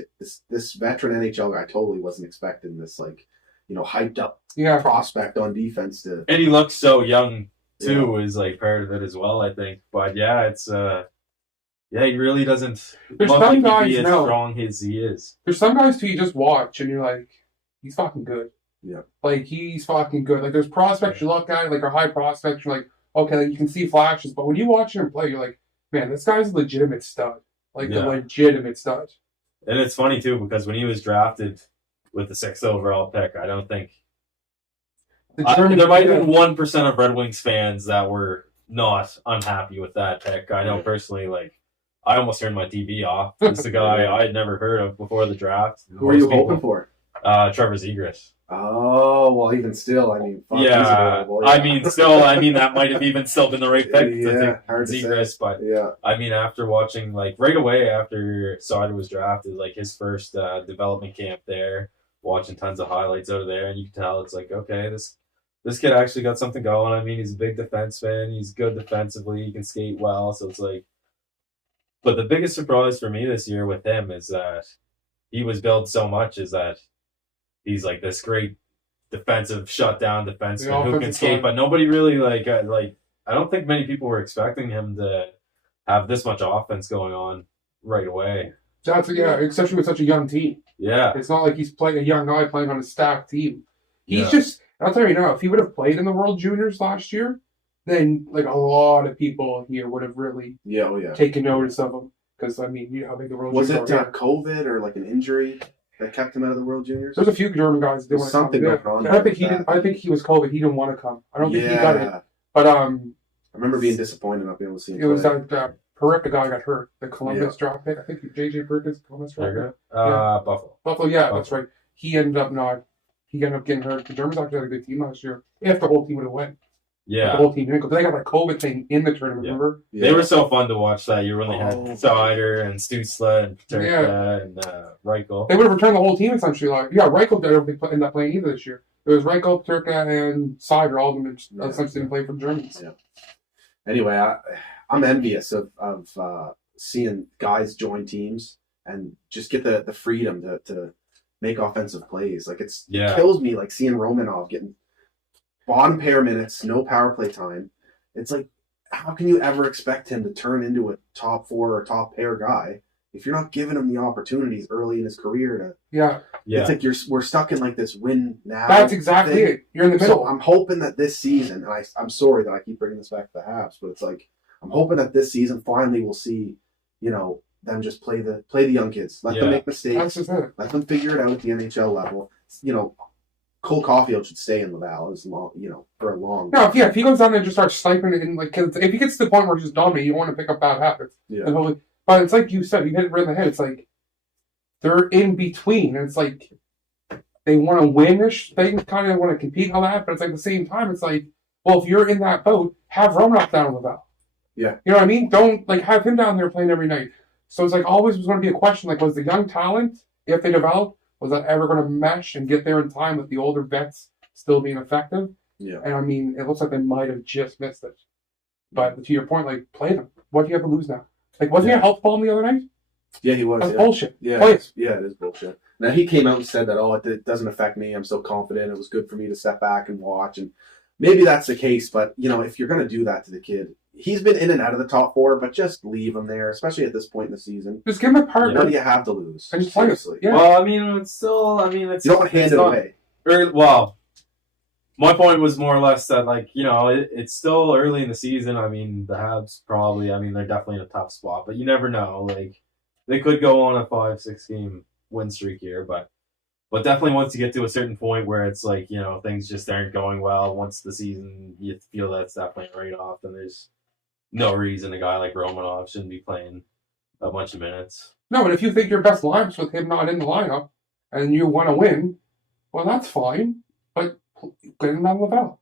this veteran NHL guy totally wasn't expecting this hyped up prospect on defense and he looks so young too is part of it as well, I think. But it's he really doesn't look like to be as strong as he is. There's some guys too you just watch and you're like, he's fucking good. Yeah. He's fucking good. There's prospects you look at, are high prospects, you're like, okay, you can see flashes, but when you watch him play, you're like, man, this guy's a legitimate stud. A legitimate stud. And it's funny too, because when he was drafted with the 6th overall pick, I don't think there might have been 1% of Red Wings fans that were not unhappy with that pick. I know personally, I almost turned my TV off. It's the guy I had never heard of before the draft. Who are you hoping for? Trevor Zegras. Oh, well, even still, that might have even still been the right pick. Yeah, hard Zegras, but after watching, right away after Sider was drafted, his first development camp there, watching tons of highlights out of there, and you can tell it's okay, this kid actually got something going. He's a big defenseman. He's good defensively. He can skate well. So it's but the biggest surprise for me this year with him is that he was billed so much is that he's this great defensive shutdown defenseman who can skate, but nobody really I don't think many people were expecting him to have this much offense going on right away. Especially with such a young team. Yeah. It's not like he's playing a young guy playing on a stacked team. He's just, I'll tell you now, if he would have played in the World Juniors last year, then a lot of people here would have really taken notice of him. Because, how big the World Juniors are. Was it COVID or an injury that kept him out of the World Juniors? There's a few German guys that didn't want to come. Something going on. I think he was COVID. He didn't want to come. I don't think he got it. But I remember being disappointed not being able to see him. It was that Perrick, the guy got hurt. The Columbus draft pick. I think JJ Perrick is Columbus draft pick. Buffalo. Buffalo, that's right. He ended up getting hurt. The Germans actually had a good team last year. If the whole team would have went. Yeah. The whole team didn't go. They got that COVID thing in the tournament, remember? Yeah. They were so fun to watch that. You really had Sider and Stutzla and Paterka and Reichel. They would have returned the whole team essentially. Reichel didn't end up playing either this year. It was Reichel, Paterka, and Sider. All of them essentially didn't play for the Germans. Yeah. Anyway, I'm envious of seeing guys join teams and just get the freedom to make offensive plays. Like it Yeah. kills me like seeing Romanov getting bottom pair minutes, no power play time. It's like, how can you ever expect him to turn into a top 4 or top pair guy if you're not giving him the opportunities early in his career to? Yeah. It's like we're stuck in like this win now. That's exactly thing. it. You're in the middle. So I'm hoping that this season, and I'm sorry that I keep bringing this back to the Habs, but it's like I'm hoping that this season finally we'll see, them just play the young kids, let them make mistakes, That's just it. let them figure it out at the NHL level. Cole Caulfield should stay in Laval as long, for a long. No, if he goes down there and just starts sniping it, and like, 'cause if he gets to the point where he's just dominating, you don't want to pick up bad habits. Yeah. But it's like you said, you hit it right in the head. It's like they're in between, and it's like they want to win-ish. They kind of want to compete on that, but it's like at the same time, it's like, well, if you're in that boat, have Romanov down in Laval. Yeah. You know what I mean? Don't have him down there playing every night. So it's like always was going to be a question, like, was the young talent, if they developed, was that ever going to mesh and get there in time with the older vets still being effective? Yeah. And I mean, it looks like they might have just missed it. But to your point, like, play them. What do you have to lose now? Like, wasn't he a health bomb the other night? Yeah, he was. That's yeah. bullshit. Yeah, Play it. it is bullshit. Now he came out and said that, it doesn't affect me. I'm still confident. It was good for me to step back and watch, and maybe that's the case. But if you're going to do that to the kid, he's been in and out of the top 4, but just leave him there, especially at this point in the season. Just give him a partner. What do you have to lose? And just play it. Seriously. Yeah. Well, I mean, it's still. I mean, it's. You don't want to hand it away. Well, my point was more or less that, like, it's still early in the season. I mean, the Habs probably. I mean, they're definitely in a tough spot, but you never know. Like, they could go on a 5-6 game win streak here, but definitely once you get to a certain point where it's like, things just aren't going well. Once the season, you feel that's definitely a write-off, then there's no reason a guy like Romanov shouldn't be playing a bunch of minutes. No, but if you think your best lineup's with him not in the lineup and you want to win, well, that's fine. But get him out of Laval.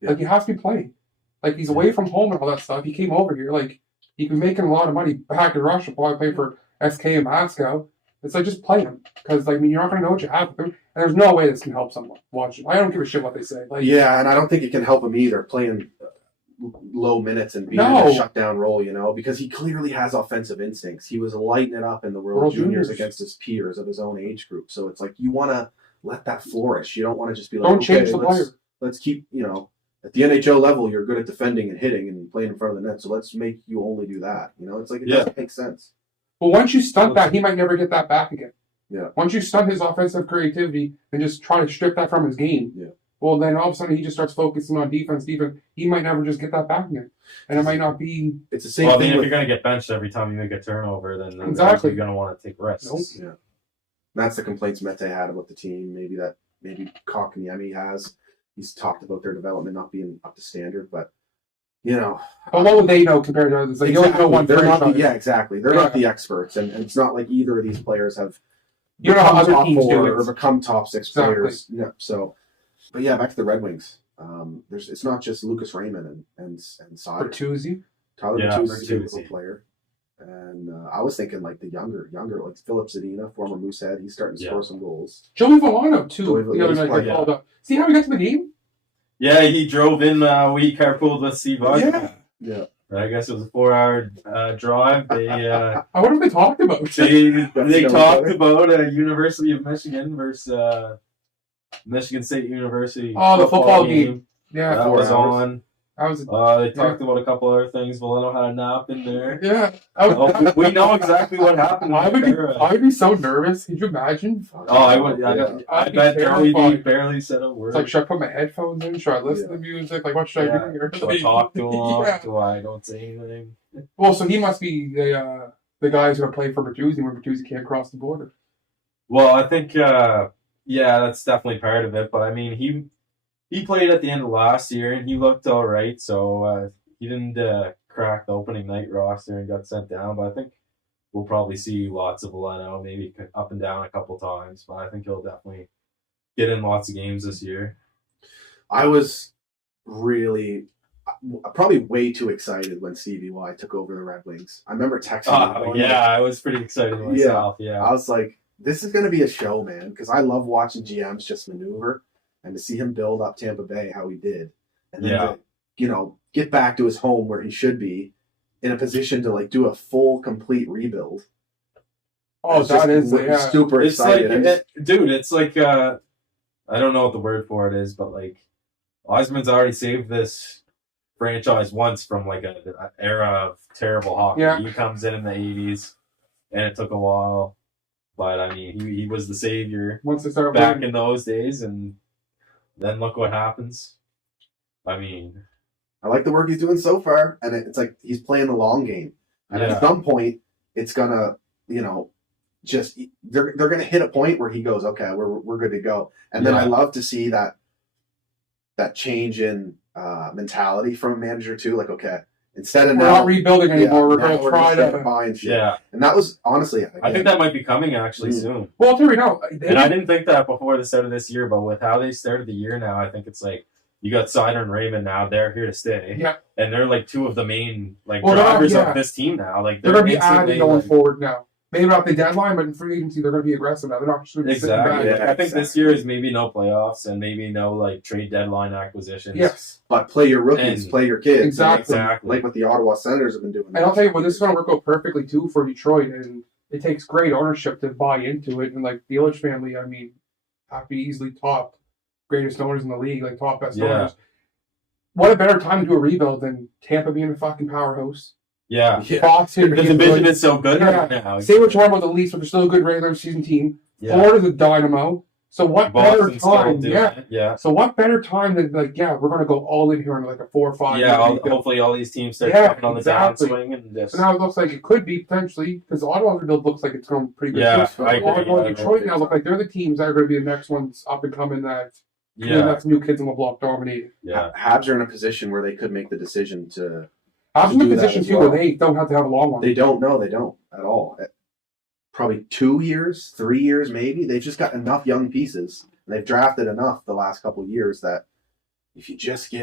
Yeah. Like, you have to be playing. Like, he's away from home and all that stuff. He came over here. Like, he could be making a lot of money back in Russia, probably play for SK in Moscow. It's like, just play him. Because, like, you're not going to know what you have with him. And there's no way this can help someone watching. I don't give a shit what they say. Like, Yeah, and I don't think it can help him either, playing low minutes and being in a shutdown role, because he clearly has offensive instincts. He was lighting it up in the World Juniors against his peers of his own age group. So it's like you want to let that flourish. You don't want to just be like, don't change the player. Let's keep, at the NHL level, you're good at defending and hitting and playing in front of the net. So let's make you only do that. It's like it doesn't make sense. But once you stunt that, he might never get that back again. Yeah. Once you stunt his offensive creativity and just try to strip that from his game, well, then all of a sudden he just starts focusing on defense. He might never just get that back again. And it might not be... It's the same thing. thing If you're going to get benched every time you make a turnover, then exactly. you're going to want to take risks. Nope. Yeah. That's the complaints Mete had about the team. Maybe Kotkaniemi has. He's talked about their development not being up to standard, but But what would they know compared to others? Like, you only know one franchise. Exactly. They're not the experts, and it's not like either of these players have how other top teams 4 do it. or become top 6 players. Yeah. So, but back to the Red Wings. It's not just Lucas Raymond and Sodder. Bertuzzi. Tyler Bertuzzi is a Bertuzzi. good player. And I was thinking like the younger, like Philip Zadina, former Moosehead. He's starting to score some goals. Joey Villano, too, Joey the other night Villano's got called up. See how he got to the game? Yeah, he drove in. We carpooled with Steve Vaughn. Yeah. I guess it was a 4-hour drive. They I wonder what they talked about. they talked about University of Michigan versus Michigan State University. Oh, the football game. Yeah, that was on. I was. They talked about a couple other things. Villano had a nap in there. Yeah, we know exactly what happened. I would be so nervous. Could you imagine? Oh, I would. I bet Joey barely said a word. It's like, should I put my headphones in? Should I listen to music? Like, what should I do here? Should I talk to him? Do I don't say anything? Well, so he must be the guys who are playing for Bertuzzi when Bertuzzi can't cross the border. Well, I think that's definitely part of it. But I mean, he played at the end of last year, and he looked all right. So he didn't crack the opening night roster and got sent down. But I think we'll probably see lots of Villano, maybe up and down a couple times. But I think he'll definitely get in lots of games this year. I was really probably way too excited when Stevie Y took over the Red Wings. I remember texting him. I was pretty excited myself. Yeah. I was like, this is going to be a show, man, because I love watching GMs just maneuver. And to see him build up Tampa Bay how he did, and then to, get back to his home where he should be, in a position to like do a full, complete rebuild. Oh, that is super It's excited. like, dude, it's like I don't know what the word for it is, but like Osmond's already saved this franchise once from like an era of terrible hockey. Yeah. He comes in the 80s, and it took a while, but I mean, he was the savior Once they start back winning. in those days, and then look what happens. I mean, I like the work he's doing so far, and it's like he's playing the long game. And Yeah. at some point, it's gonna, you know, just they're gonna hit a point where he goes, okay, we're good to go. And then Yeah. I love to see that change in mentality from a manager too. Like, okay, instead of We're not rebuilding anymore. We're going to try to. buy and shit. yeah, And that was honestly, I think that might be coming actually soon. Well, I'll tell you now. And I didn't think that before the start of this year, but with how they started the year now, I think it's like you got Sider and Raymond now; they're here to stay. Yeah. And they're like two of the main like Well, drivers yeah. of this team now. Like They're going to be instantly, adding going like- forward now. Maybe not the deadline, but in free agency, they're going to be aggressive now. They're not just going to be sitting Exactly. back. Yeah. I think this year is maybe no playoffs and maybe no like trade deadline acquisitions. Yes. But play your rookies, And- play your kids. Exactly. Exactly. Like what the Ottawa Senators have been doing. And I'll tell you what, this is going to work out perfectly too for Detroit, and it takes great ownership to buy into it. And like the Illich family, I mean, have to be easily top greatest owners in the league, like top best Yeah. owners. What a better time to do a rebuild than Tampa being a fucking powerhouse. Yeah. Yeah. Boston The being division good. is so good Yeah. right now. Say what you want about the Leafs, but they're still a good regular season team. Yeah. Florida's a dynamo. So what Boston's better still time? doing Yeah. it. Yeah. So what better time than like, yeah, we're going to go all in here in like a 4 or 5 Yeah. year I'll, rebuild. hopefully all these teams start Yeah, coming on the exactly. downswing and just So now it looks like it could be potentially because Ottawa's rebuild looks like it's going pretty good. Yeah, too. I agree. Ottawa and I Detroit agree. now look like they're the teams that are going to be the next ones up and coming. That yeah. that's new kids on the block dominating. Yeah. Habs are in a position where they could make the decision to. I'm in do a that position as too well. where they don't have to have a long one. They don't at all. Probably 2 years, 3 years, maybe. They've just got enough young pieces, and they've drafted enough the last couple of years that if you just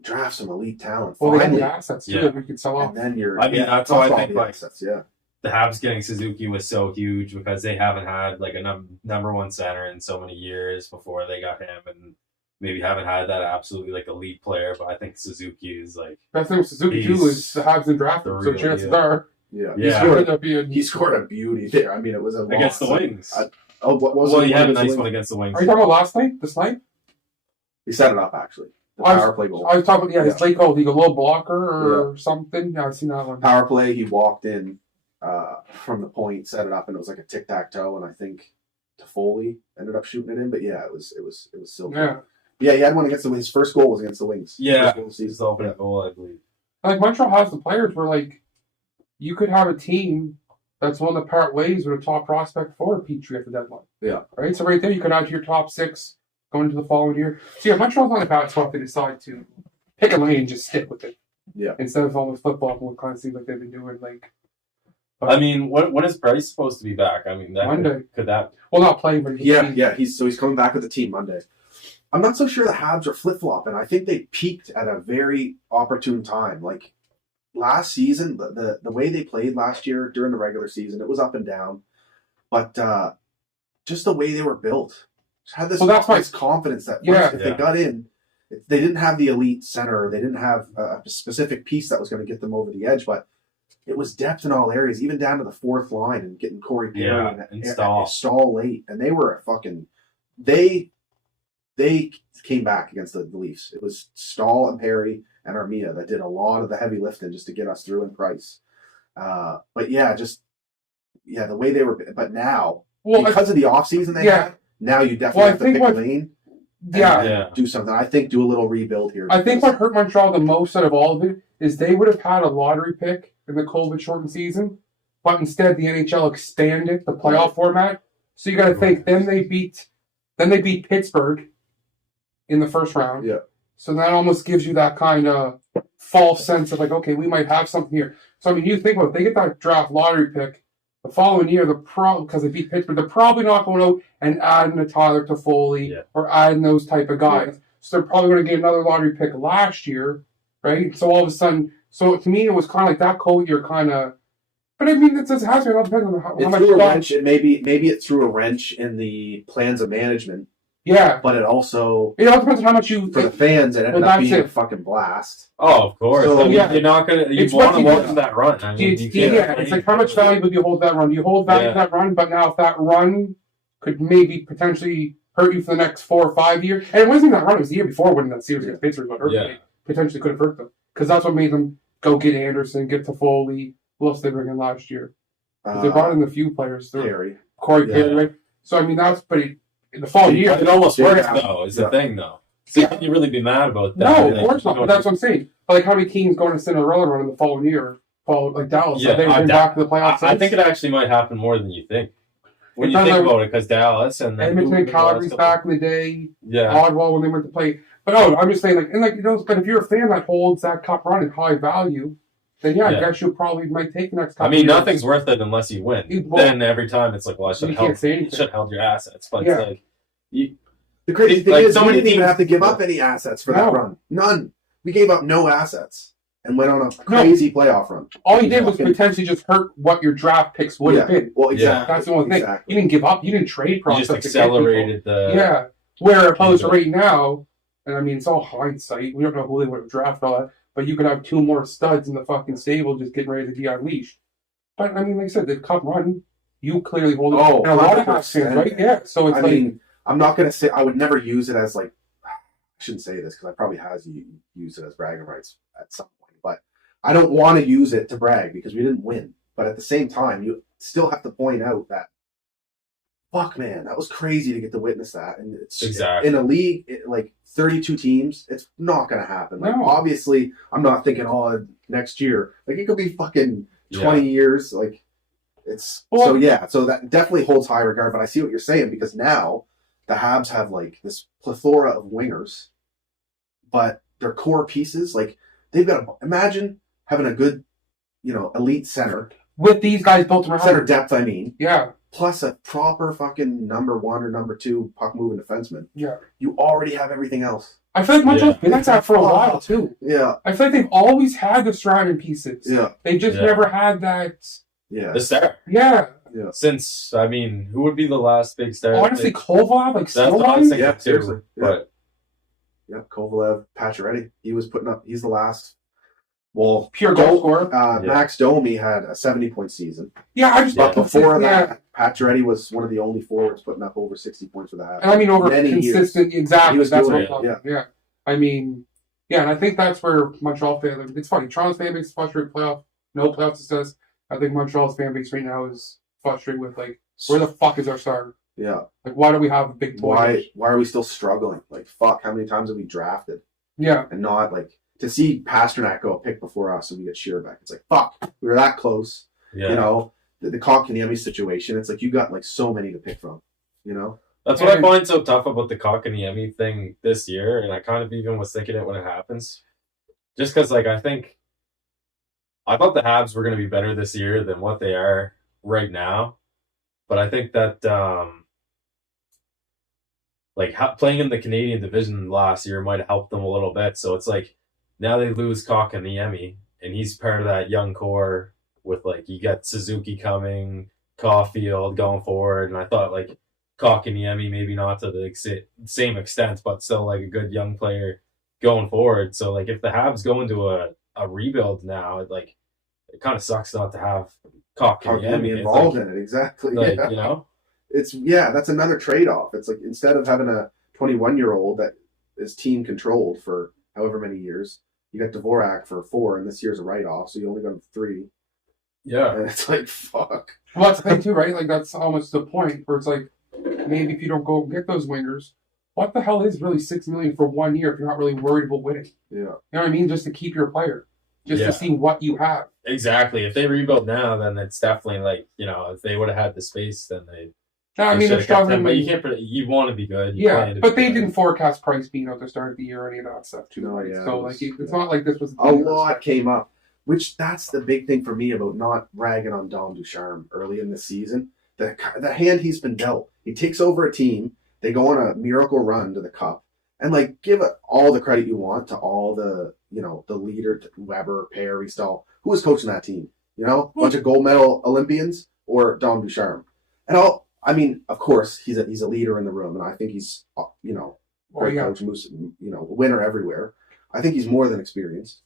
draft some elite talent, Well, they have finally, the assets too Yeah. that we could sell off. and then you're. I mean, that's how I all think, the like, assets, yeah. The Habs getting Suzuki was so huge because they haven't had like a number one center in so many years before they got him, and maybe haven't had that absolutely like elite player. But I think Suzuki is like Best thing with Suzuki too is the Habs and drafted, the so real chances deal. are Yeah, he's Yeah. going to end up being. he scored a beauty there. I mean, it was a against the loss. Wings. What was Well, it? he had a Against the nice Wings? one against the Wings. Are you talking about last night? This night? He set it up actually. The I was- power play goal. I was talking. Yeah, his Yeah. late goal. He got a low blocker or something. Yeah, I've seen that one. Power play. He walked in from the point, set it up, and it was like a tic tac toe. And I think Toffoli ended up shooting it in. But yeah, it was still. Yeah, Yeah, he had one against his first goal was against the Wings. Yeah, First goal of the he's season. the opening goal, I believe. like Montreal has the players where like you could have a team that's willing to part ways with a top prospect for a Petrie at the deadline. Yeah. Right. So right there, you could add to your top 6 going into the following year. So yeah, Montreal's not a bad spot. They decide to pick a lane and just stick with it. Yeah. Instead of all this football, what kind of seems like they've been doing. Like, I mean, when is Price supposed to be back? I mean, that Monday. could that? well, not playing, but Yeah. He's coming back with the team Monday. I'm not so sure the Habs are flip flopping. I think they peaked at a very opportune time. Like last season, the way they played last year during the regular season, it was up and down. But just the way they were built, just had this, Well, that's this confidence that Yeah. if they got in, if they didn't have the elite center, or they didn't have a specific piece that was going to get them over the edge, but it was depth in all areas, even down to the fourth line and getting Corey Perry Yeah, and Stahl. Stahl late, and they were a fucking they came back against the Leafs. It was Stahl and Perry and Armia that did a lot of the heavy lifting just to get us through in Price. But yeah, the way they were. But now, Well, because of the offseason they Yeah. had, now you definitely Well, I have to think pick what- a lane. yeah. Yeah. Do something. I think do a little rebuild here. I think because- what hurt Montreal the most out of all of it is they would have had a lottery pick in the COVID shortened season, but instead the NHL expanded the playoff format. So you got to think. Then they beat Pittsburgh in the first round. Yeah. So that almost gives you that kind of false sense of like, okay, we might have something here. So I mean, you think about it, they get that draft lottery pick the following year. Because they beat Pittsburgh, they're probably not going out and adding a Tyler Toffoli Yeah. or adding those type of guys. So they're probably going to get another lottery pick last year, right? So all of a sudden, so to me, it was kind of like that cold year kind of. But I mean, it has been. It all depends on how It much threw a thought- wrench. Maybe it threw a wrench in the plans of management. Yeah. But it also, It all depends on how much you... for the fans, it ended Well, up that's being it. a fucking blast. Oh, of course. So, I mean, yeah. you're not gonna. You It's want what to you watch do. that run. I mean, you can't. Yeah, it's like how much value would you hold that run? You hold value to that run, but now if that run could maybe potentially hurt you for the next 4 or 5 years, and it wasn't even that run; it was the year before winning that series against Pittsburgh. What hurt them. Potentially could have hurt them because that's what made them go get Anderson, get Toffoli. Who else they bring in last year? They brought in a few players. Corey Perry, right? So I mean, that's pretty. In the fall year, It almost works though. Is the thing though? So can you really be mad about that? No, of course not. But that's what I'm saying. But like, how many teams going to Cinderella run in the following year? Like Dallas, Yeah, they bring back to the playoffs. I think it actually might happen more than you think. When you think about it, because Dallas and then Edmonton, Calgary's back in the day. Yeah. Oddball when they went to play. But no, I'm just saying, like, and like, you know, but if you're a fan that holds that cup run in high value, then I guess you probably might take the next cup. I mean, nothing's worth it unless you win. Then every time it's like, well, I should have held your assets. But it's like, the crazy thing is, we didn't even teams, have to give up any assets for that run. None. We gave up no assets and went on a crazy playoff run. All you did was potentially just hurt what your draft picks would have been. Well, exactly. That's the only thing. You didn't give up. You didn't trade prospects. You just accelerated the... Yeah. Where opposed to right now, and I mean, it's all hindsight. We don't know who they would have drafted all that, but you could have 2 more studs in the fucking stable just getting ready to be unleashed. But I mean, like I said, the cup run, you clearly hold it. Oh, and a lot of Habs fans, right? Yeah. So it's I'm not going to say, I would never use it as like, I shouldn't say this because I probably has used it as bragging rights at some point, but I don't want to use it to brag because we didn't win. But at the same time, you still have to point out that, fuck man, that was crazy to get to witness that. And it's in a league, like 32 teams, it's not going to happen. Like, obviously, I'm not thinking, next year. Like, it could be fucking 20 years. Like, it's, so that definitely holds high regard. But I see what you're saying because now the Habs have like this plethora of wingers, but their core pieces, like, they've got imagine having a good, elite center. With these guys built around center depth, I mean. Yeah. Plus a proper fucking number 1 or number 2 puck moving defenseman. Yeah. You already have everything else. I feel like Montreal's been like that for a while too. Yeah. I feel like they've always had the surrounding pieces. Yeah. They just never had that. Yeah. The star. Yeah. Yeah. Since, I mean, who would be the last big star? Honestly, Kovalev, like, that's what I was thinking too. Seriously. But Kovalev, Pacioretty. He's the last. Well, pure goal scorer. Max Domi had a 70-point season. Yeah, I just. But before that, Pacioretty was one of the only forwards putting up over 60 points for the Habs. And I mean, over consistent, exactly. He was that's doing what it. Yeah. I mean, and I think that's where Montreal fans. It's funny. Toronto's fan base is frustrated with no playoff success. I think Montreal's fan base right now is frustrated with like, where the fuck is our star? Yeah. Like, why do we have a big boy? Why are we still struggling? Like, fuck, how many times have we drafted? Yeah. And not like to see Pasternak go a pick before us and we get Shearback. It's like, fuck, we were that close. Yeah. The Kotkaniemi situation, it's like you got like so many to pick from, That's what I find so tough about the Kotkaniemi thing this year, and I kind of even was thinking it when it happens. Just because, like, I thought the Habs were going to be better this year than what they are right now. But I think that, playing in the Canadian division last year might have helped them a little bit. So it's like, now they lose Kotkaniemi, and he's part of that young core with, like, you got Suzuki coming, Caulfield going forward, and I thought, like, Kotkaniemi maybe not to the same extent, but still, like, a good young player going forward. So, like, if the Habs go into a rebuild now, it kind of sucks not to have Kotkaniemi involved in it. Exactly. Like, It's, that's another trade-off. It's like, instead of having a 21-year-old that is team controlled for however many years, you got Dvorak for 4, and this year's a write-off, so you only got him 3. Yeah. And it's like, fuck. Well, that's the thing too, right? Like, that's almost the point where it's like, maybe if you don't go get those wingers, what the hell is really $6 million for 1 year if you're not really worried about winning? Yeah. You know what I mean? Just to keep your player. Just to see what you have. Exactly. If they rebuild now, then it's definitely like, if they would have had the space, then they... I mean, they're struggling. But you want to be good. But they didn't forecast Price being out to start the year or any of that stuff too. No, yeah, so it's not like this was a lot came up, which that's the big thing for me about not ragging on Dom Ducharme early in the season. The hand he's been dealt. He takes over a team. They go on a miracle run to the Cup, and like give all the credit you want to all the the leader, Weber, Perry, Stahl, who was coaching that team. Bunch of gold medal Olympians or Dom Ducharme, and I mean, of course, he's a leader in the room, and I think he's great coach, winner everywhere. I think he's more than experienced.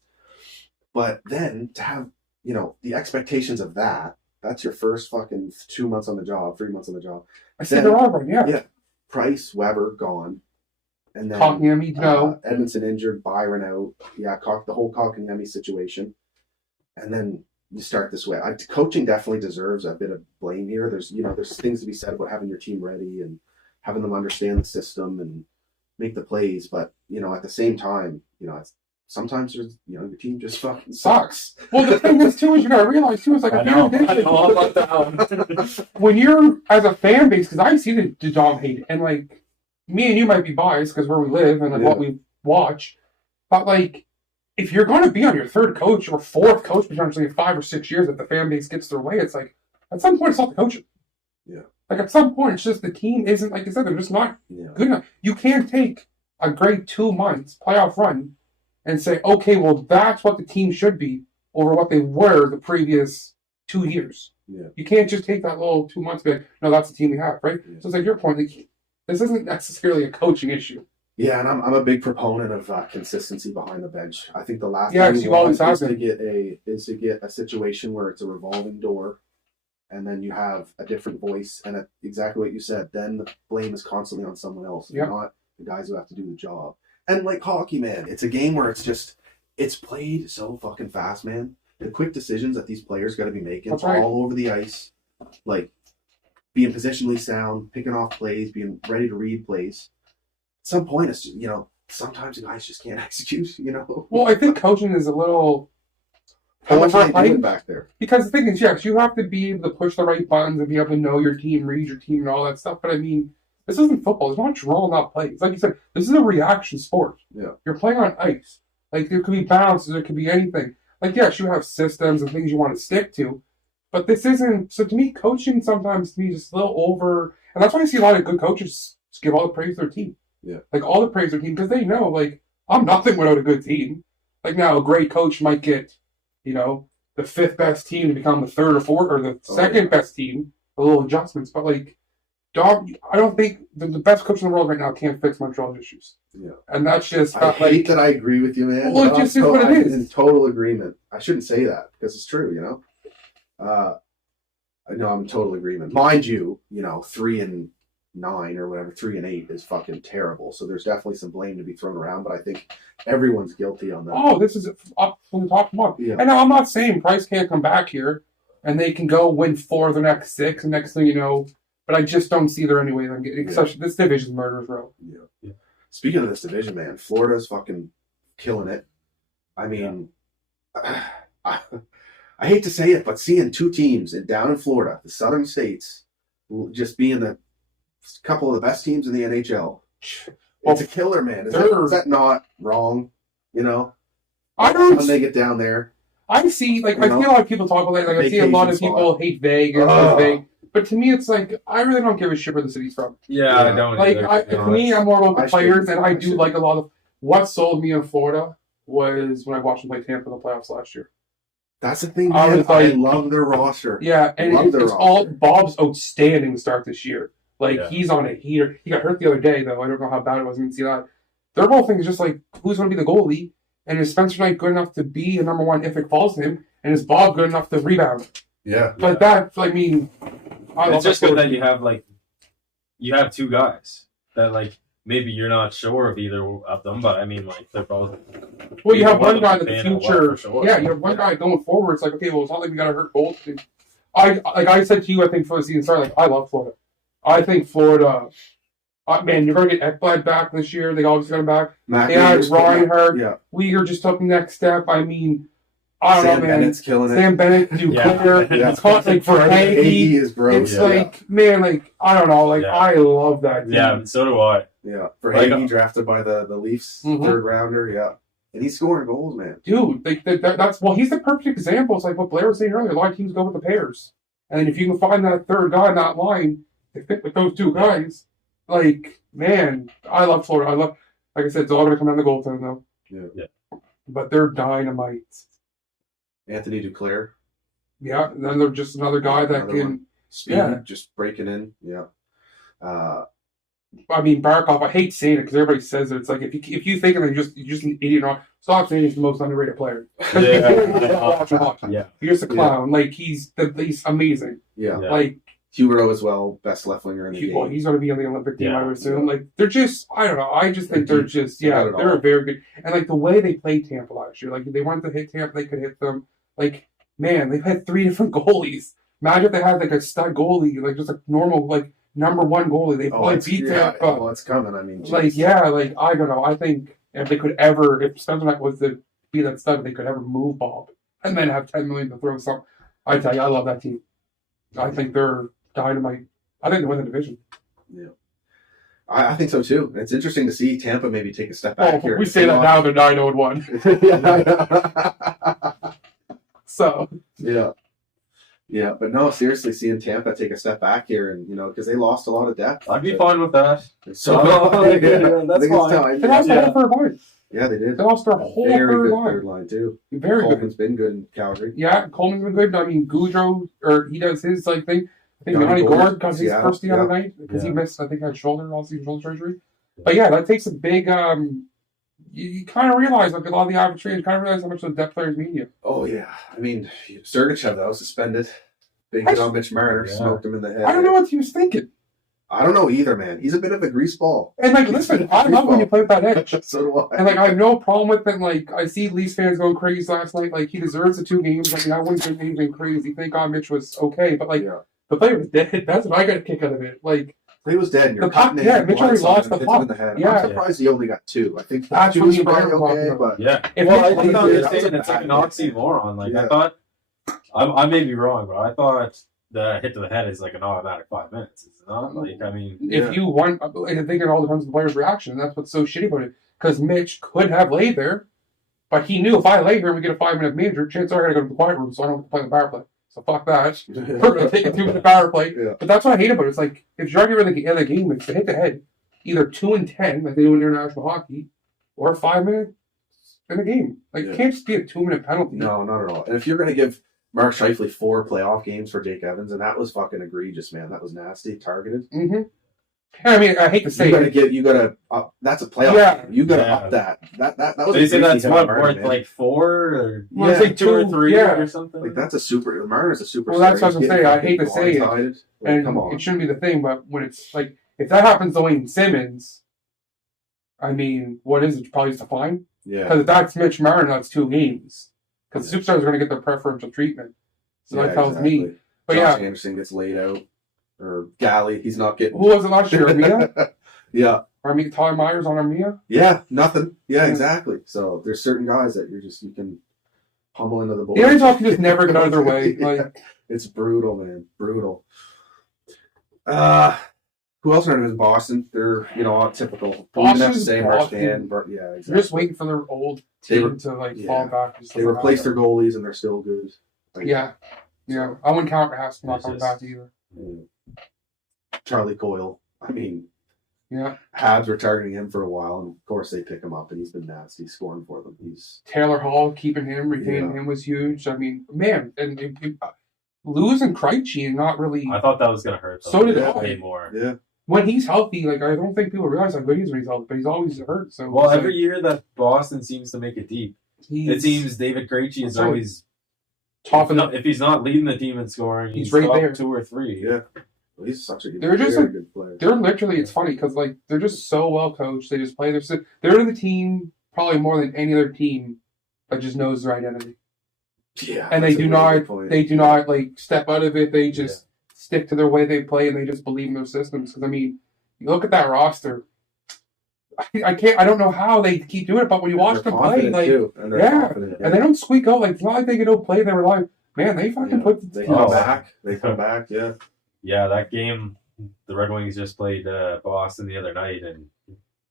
But then to have the expectations of that's your first fucking 2 months on the job, 3 months on the job. I said they're all right, Yeah. Price, Weber gone. And then Kotkaniemi, no. Edmondson injured, Byron out. Yeah, the whole Kotkaniemi situation. And then you start this way. Coaching definitely deserves a bit of blame here. There's things to be said about having your team ready and having them understand the system and make the plays. But at the same time, sometimes there's your team just fucking sucks. Well, the thing is too is you gotta realize too is like when you're as a fan base, because I see the dog hate, and like me and you might be biased because where we live and like what we watch, but like if you're going to be on your third coach or fourth coach potentially in 5 or 6 years, if the fan base gets their way, it's like at some point it's not the coaching. Yeah. Like at some point it's just the team isn't, like I said, they're just not good enough. You can't take a great 2 months playoff run and say, okay, well that's what the team should be over what they were the previous 2 years. Yeah. You can't just take that little 2 months and be like, no, that's the team we have, right? Yeah. So it's like your point, like, this isn't necessarily a coaching issue. Yeah, and I'm a big proponent of consistency behind the bench. I think the last thing you always have to get a situation where it's a revolving door, and then you have a different voice, and exactly what you said. Then the blame is constantly on someone else, not the guys who have to do the job. And like hockey, man, it's a game where it's played so fucking fast, man. The quick decisions that these players got to be making all over the ice, like being positionally sound, picking off plays, being ready to read plays. At some point, it's sometimes the guys just can't execute. Well, I think coaching is a little how much are they doing back there? Because the thing is, yes, you have to be able to push the right buttons and be able to know your team, read your team, and all that stuff. But I mean, this isn't football. There's not drawn out plays. Like you said, this is a reaction sport. Yeah, you're playing on ice. Like there could be bounces, there could be anything. Like yes, you have systems and things you want to stick to, but this isn't. So to me, coaching sometimes to me is just a little over, and that's why I see a lot of good coaches just give all the praise to their team. Yeah. Like all the praise to their team because they know, like, I'm nothing without a good team. Like now, a great coach might get, the 5th best team to become the 3rd or 4th or the 2nd best team. A little adjustments, but like, I don't think the best coach in the world right now can't fix Montreal's issues. Yeah. And that's just I hate that I agree with you, man. Well, it just is what it is. I'm in total agreement. I shouldn't say that because it's true, No, I'm in total agreement. Mind you, 3-9 or whatever, 3-8 is fucking terrible. So there's definitely some blame to be thrown around, but I think everyone's guilty on that. Oh, this is up from the top to bottom. Yeah. And now I'm not saying Price can't come back here and they can go win 4 of the next 6, and next thing you know, but I just don't see there any way they're getting this division's murderer's row. Yeah. Speaking of this division, man, Florida's fucking killing it. I mean, I hate to say it, but seeing 2 teams down in Florida, the Southern States, just being the couple of the best teams in the NHL, it's a killer, man. Is that not wrong? I don't. When they get down there, I see. Like I see a lot of people talk about that. Like I see a lot of people hate Vegas. But to me, it's like I really don't give a shit where the city's from. Yeah, I don't. Like to me, I'm more about the players, and I do like a lot of what sold me in Florida was when I watched them play Tampa in the playoffs last year. That's the thing, man. I love their roster. Yeah, and it's all Bob's outstanding to start this year. Like he's on a heater. He got hurt the other day, though. I don't know how bad it was. I didn't see that. Their whole thing is just like, who's going to be the goalie? And is Spencer Knight good enough to be a number 1 if it falls to him? And is Bob good enough to rebound? Yeah. But that, I mean, it's just good that you have 2 guys that maybe you're not sure of either of them, but I mean they're both. Well, you have one guy in the future. Sure. Yeah, you have one guy going forward. It's like, okay, well, it's not like we got to hurt both. I said to you, I think for the season start, I love Florida. I think Florida, man, you're going to get Ekblad back this year. They obviously got him back. They had Reinhardt. Yeah. Uyghur just took the next step. I mean, I don't know, man. Bennett's killing it. Sam Bennett, Duclair. It's caught for Hagee. Is gross. It's man, I don't know. I love that team. Yeah, so do I. Yeah. For Hagee, drafted by the Leafs, 3rd rounder. Yeah. And he's scoring goals, man. Dude, he's the perfect example. It's like what Blair was saying earlier. A lot of teams go with the pairs. And if you can find that 3rd guy in that line, they fit with those 2 guys. Man, I love Florida. Like I said, it's all going to come down to goaltending, though. Yeah. But they're dynamite. Anthony Duclair. Yeah, and then they're just another guy that can speed, just breaking in. Yeah. I mean, Barkov, I hate saying it because everybody says it. It's like, if you think of it, you're just an idiot. Stop saying he's the most underrated player. Yeah. You're just a clown. Like, he's amazing. Yeah. Like, Huberdeau as well, best left winger in the game. Well, he's going to be on the Olympic team, I would assume. Like, they're just, I don't know. I just think they're just, they're very good. And, like, the way they played Tampa last year, like, they wanted to hit Tampa, they could hit them. Like, man, they've had 3 different goalies. Imagine if they had, like, a stud goalie, like, just a normal, like, number 1 goalie. They probably beat Tampa. Oh, it's coming. I mean, geez. Like, like, I don't know. I think if they could ever, if Spencer Knight was to be that stud, they could ever move Bob and then have $10 million to throw some. I tell you, I love that team. I think they're dynamite. I think they win the division. Yeah. I think so too. It's interesting to see Tampa maybe take a step back here. We say that now, they're 9-1. So. Yeah, but no, seriously, seeing Tampa take a step back here, and because they lost a lot of depth. I'd be fine with that. So that's fine. They lost their whole third line. Yeah, they did. They lost their whole third line too. Very good. Coleman's been good in Calgary. Yeah, Coleman's been good. I mean, Goudreau, he does his thing. I think Johnny Gord got his first the other night because he missed. I think had shoulder surgery. But yeah, that takes a big. You kind of realize, like a lot of the average fans, kind of realize how much the depth players mean to you. Oh yeah, I mean, Sergachev though suspended. Big hit on Mitch Marner, smoked him in the head. I don't know what he was thinking. I don't know either, man. He's a bit of a grease ball. And like, listen, I love when you play with that edge. So do I. And like, I have no problem with it. Like, I see Leafs fans going crazy last night. Like, he deserves the 2 games. I mean, I wouldn't say anything crazy. Thank God Mitch was okay, but like, the play was dead. That's what I got a kick out of it. Like. He was dead. And you're puck, Mitch already lost the puck. In the head. I'm surprised he only got 2. I think that's 2 was probably okay, but if I thought you were saying it's like an oxymoron. Like I thought, I may be wrong, but I thought the hit to the head is like an automatic 5 minutes. Is it not? Like I mean, if you want, I think it all depends on the player's reaction, and that's what's so shitty about it. Because Mitch could have laid there, but he knew if I lay here and we get a 5-minute major, chances are I gotta go to the quiet room, so I don't have to play the power play. So fuck that. We're going to take a 2-minute power play. Yeah. But that's what I hate about it. It's like, if you're arguing in the game, it's to hit the head, either 2 and 10, like they do in international hockey, or 5 minutes in a game. Like, it can't just be a 2-minute penalty. No, not at all. And if you're going to give Mark Scheifele 4 playoff games for Jake Evans, and that was fucking egregious, man. That was nasty. Targeted. Mm-hmm. I mean, I hate to say you gotta that's a playoff game. You gotta up that. That was. They say that's what worth like 4 or like 2 or 3 or something. Like that's a super. Marner's a super. Well, that's what I was gonna say. I hate to say it, and come on. It shouldn't be the thing, but when it's like if that happens to Wayne Simmons, I mean, what is it? Probably just a fine. Yeah. Because if that's Mitch Marner, that's 2 games. Because the superstars are going to get their preferential treatment. So that tells me. But Josh Anderson gets laid out. Or Galley, he's not getting. Who was it last year? Armia? Yeah. Tyler Myers on Armia? Yeah, nothing. Yeah, exactly. So there's certain guys that you can pummel into the board. The NHL can just never get out of their way. Like it's brutal, man. Brutal. Who else are in Boston? They're all typical. Boston's same Boston. Yeah, exactly. They're just waiting for their old team to fall back. They replaced their goalies and they're still good. Yeah. I wouldn't count Habs not coming back either. Charlie Coyle. I mean, Habs were targeting him for a while, and of course they pick him up, and he's been nasty scoring for them. Taylor Hall keeping him, retaining him was huge. I mean, man, and losing Krejci and not really. I thought that was gonna hurt. So did I. More. Yeah. When he's healthy, like I don't think people realize how good he is when he's healthy, but he's always hurt. So every year that Boston seems to make it deep, it seems David Krejci is always top. If he's not leading the team in scoring, he's right there, 2 or 3. Yeah. Well, he's such a good, good player. They're literally, it's funny because like they're just so well coached. They just play they're the team probably more than any other team that just knows their identity. Yeah, and they do not like step out of it. They just stick to their way they play, and they just believe in their systems. Because I mean, you look at that roster. I don't know how they keep doing it, but when you watch them play, like and they don't squeak out. Like it's not like they don't play. They rely. Man, they fucking They come back. They come back. Yeah. Yeah, that game, the Red Wings just played Boston the other night, and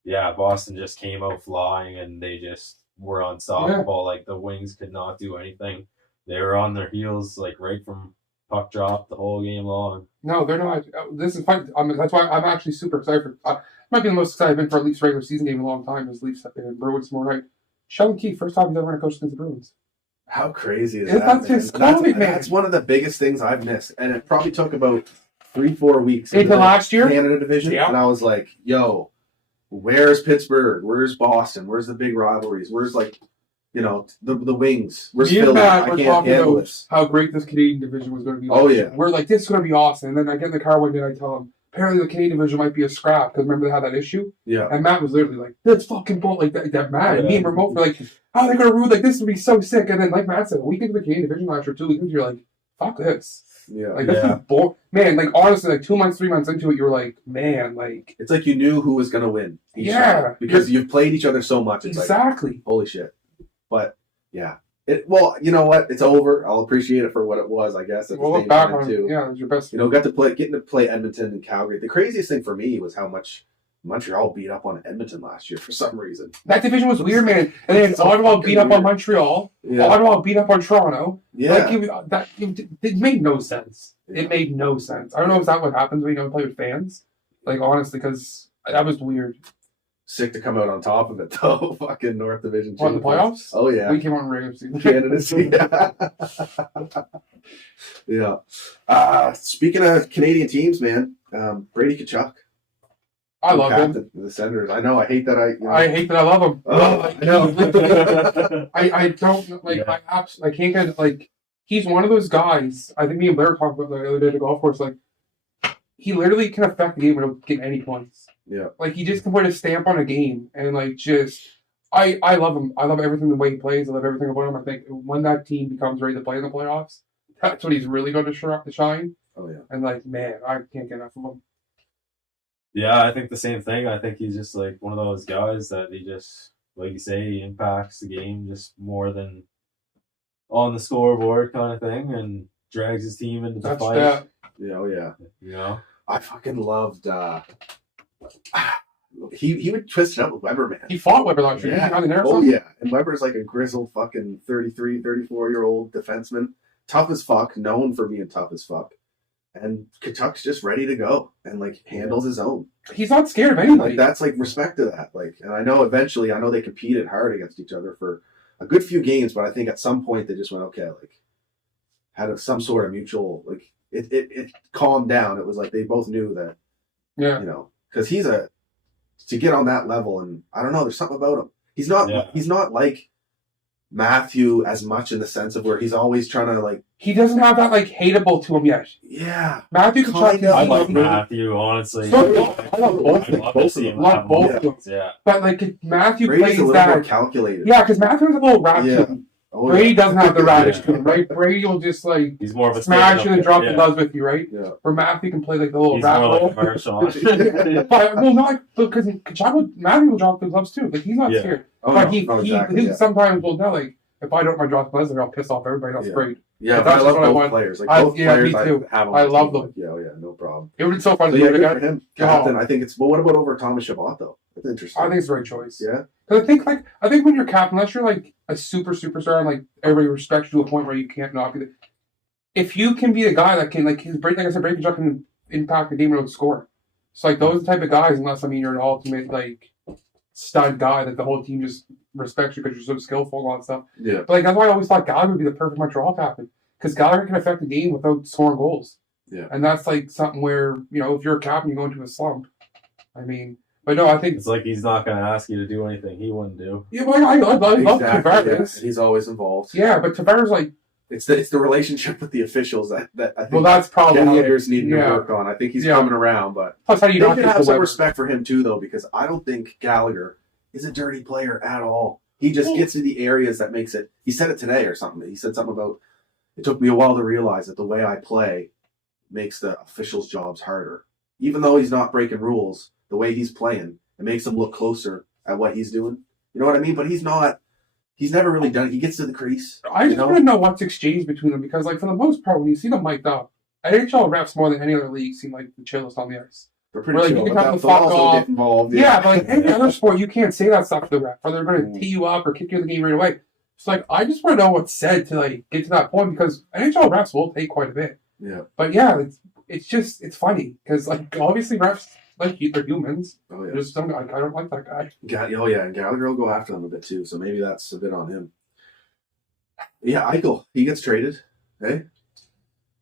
Boston just came out flying, and they just were unstoppable. Like the Wings could not do anything. They were on their heels, like right from puck drop the whole game long. No, they're not. This is fun. That's why I'm actually super excited. Might be the most excited I've been for a Leafs regular season game in a long time. As Leafs and Bruins tomorrow night. Sheldon Keefe, first time he's ever going to coach against the Bruins. How crazy is That's that? just Man? COVID, man. That's one of the biggest things I've missed, and it probably took about 3-4 weeks Into last year? Canada division, Yeah. and I was like, "Yo, where's Pittsburgh? Where's Boston? Where's the big rivalries? Where's like, the Wings? Where's Me and Philly? Matt I were can't talking handle about this." how great this Canadian division was going to be. Oh, last yeah. year. We're like, this is going to be awesome. And then I get in the car one day and I tell him, apparently the Canadian division might be a scrap because remember they had that issue? Yeah. And Matt was literally like, that's fucking bull. Like, that mad. And me and Yeah. Remote were like, how are they going to rule? Like, this would be so sick. And then, like Matt said, a week into the Canadian division last year, 2 weeks into, you're like, fuck this. Yeah. Like, this is bull. Man, like, honestly, like 2 months, 3 months into it, you were like, man, like. It's like you knew who was going to win. Yeah. time, because you've played each other so much. It's Exactly. like, holy shit. But, yeah. Well, you know what? It's over. I'll appreciate it for what it was, I guess. At We'll the look same back time, on too. it. Yeah, it was your best. Getting to play Edmonton and Calgary. The craziest thing for me was how much Montreal beat up on Edmonton last year for some reason. That division was weird, man. And then So Ottawa fucking beat up on weird. Montreal. Yeah. Ottawa beat up on Toronto. Yeah. Like, it made no sense. Yeah. It made no sense. I don't know if that's what happens when you don't play with fans. Like, honestly, because that was weird. Sick to come out on top of it, though. Fucking North Division What, the champions. playoffs? Oh, yeah. We came on regular season. Canada. Yeah. Speaking of Canadian teams, man, Brady Tkachuk. I love him. captain of the Senators. I know. I hate that. I hate that I love him. Oh, Like, I know. I don't, like, Yeah. I can't get, like, he's one of those guys, I think me and Blair talked about the other day at the golf course, like, he literally can affect the game without getting any points. Yeah. Like, he just can put a stamp on a game, and, like, just, I love him. I love everything the way he plays. I love everything about him. I think when that team becomes ready to play in the playoffs, that's when he's really going to shine. Oh, yeah. And, like, man, I can't get enough of him. Yeah, I think the same thing. I think he's just like one of those guys that he just, like you say, he impacts the game just more than on the scoreboard kind of thing, and drags his team into the That's fight. that. Yeah. Oh, yeah. You know, I fucking loved. He would twist it up with Weber, man. He fought Weber last year. Yeah. Didn't he? There or Oh, something? yeah. And Weber's like a grizzled fucking 33, 34-year-old defenseman. Tough as fuck, known for being tough as fuck. And Tkachuk's just ready to go and, like, handles his own. He's not scared of anybody. Like, that's, like, respect to that. Like, and I know they competed hard against each other for a good few games, but I think at some point they just went, okay, like, had some sort of mutual, like, it calmed down. It was like they both knew that, Yeah. because to get on that level, and I don't know, there's something about him. He's not like Matthew as much in the sense of where he's always trying to, like, He doesn't have that, like, hateable to him yet. yeah. Matthew Kind Tkachuk of. is I like really- Matthew, honestly. So, I love both I'd love to see him Love have both more of them. points, yeah. But, like, Matthew Brady's plays a little more that. calculated. Yeah, because Matthew has a little rat Yeah. to him. Oh, Brady yeah. doesn't have the radish to him, right? Brady will just, like, He's more of a smash stand-up, and drop yeah. the gloves with you, right? Yeah. Where Matthew can play, like, the little He's rat more role. like commercial. But, well, not because Matthew will drop the gloves too. Like, he's not Yeah. scared. Oh, But no. he Exactly. Yeah. sometimes will know, like, if I don't my drop gloves, I'll piss off everybody. That's Yeah. great. Yeah, But but I that's love what I both want. players. Like, I- both yeah, players, me I too. have on I my love team. them. Like, yeah, no problem. It would be so fun So to yeah, do it good again. for him. Yeah. Captain, I think it's. Well, what about over Thomas Chabot though? That's interesting. I think it's a great choice. Yeah. Because I think when you're captain, unless you're like a superstar and like everybody respects you to a point where you can't knock it. If you can be a guy that can, like like I said, Brady Tkachuk can impact the game without score. So like those type of guys, unless you're an ultimate like stud guy that the whole team just respects you because you're so skillful and all that stuff. Yeah. But like that's why I always thought Gallagher would be the perfect Montreal captain because Gallagher can affect the game without scoring goals. Yeah. And that's like something where if you're a captain, you go into a slump. I mean, but no, I think It's like he's not going to ask you to do anything he wouldn't do. yeah. Well, I love Exactly. Yeah. Tavares. He's always involved. Yeah, but Tavares like It's the relationship with the officials that I think well, that's probably Gallagher's it. needing to Yeah. work on. I think he's Yeah. coming around, but Plus, how do you you not can get have the some Weber? respect for him too, though, because I don't think Gallagher is a dirty player at all. He just gets to the areas that makes it. He said it today or something. He said something about it took me a while to realize that the way I play makes the officials' jobs harder. Even though he's not breaking rules, the way he's playing, it makes him look closer at what he's doing. You know what I mean? But he's not. He's never really done it. He gets to the crease. I just want to know what's exchanged between them because, like, for the most part, when you see them mic'd up, NHL refs more than any other league seem like the chillest on the ice. They're pretty Like, chill. you can but tell them they'll to fuck also off. get involved. Yeah, but like any other sport, you can't say that stuff to the ref, or they're going to Mm. tee you up or kick you in the game right away. So, like, I just want to know what's said to like get to that point because NHL refs will take quite a bit. Yeah. But yeah, it's funny because like obviously refs like they're humans. Oh yeah. There's some like I don't like that guy. Oh yeah, and Gallagher will go after them a bit too, so maybe that's a bit on him. Yeah, Eichel, he gets traded. Hey,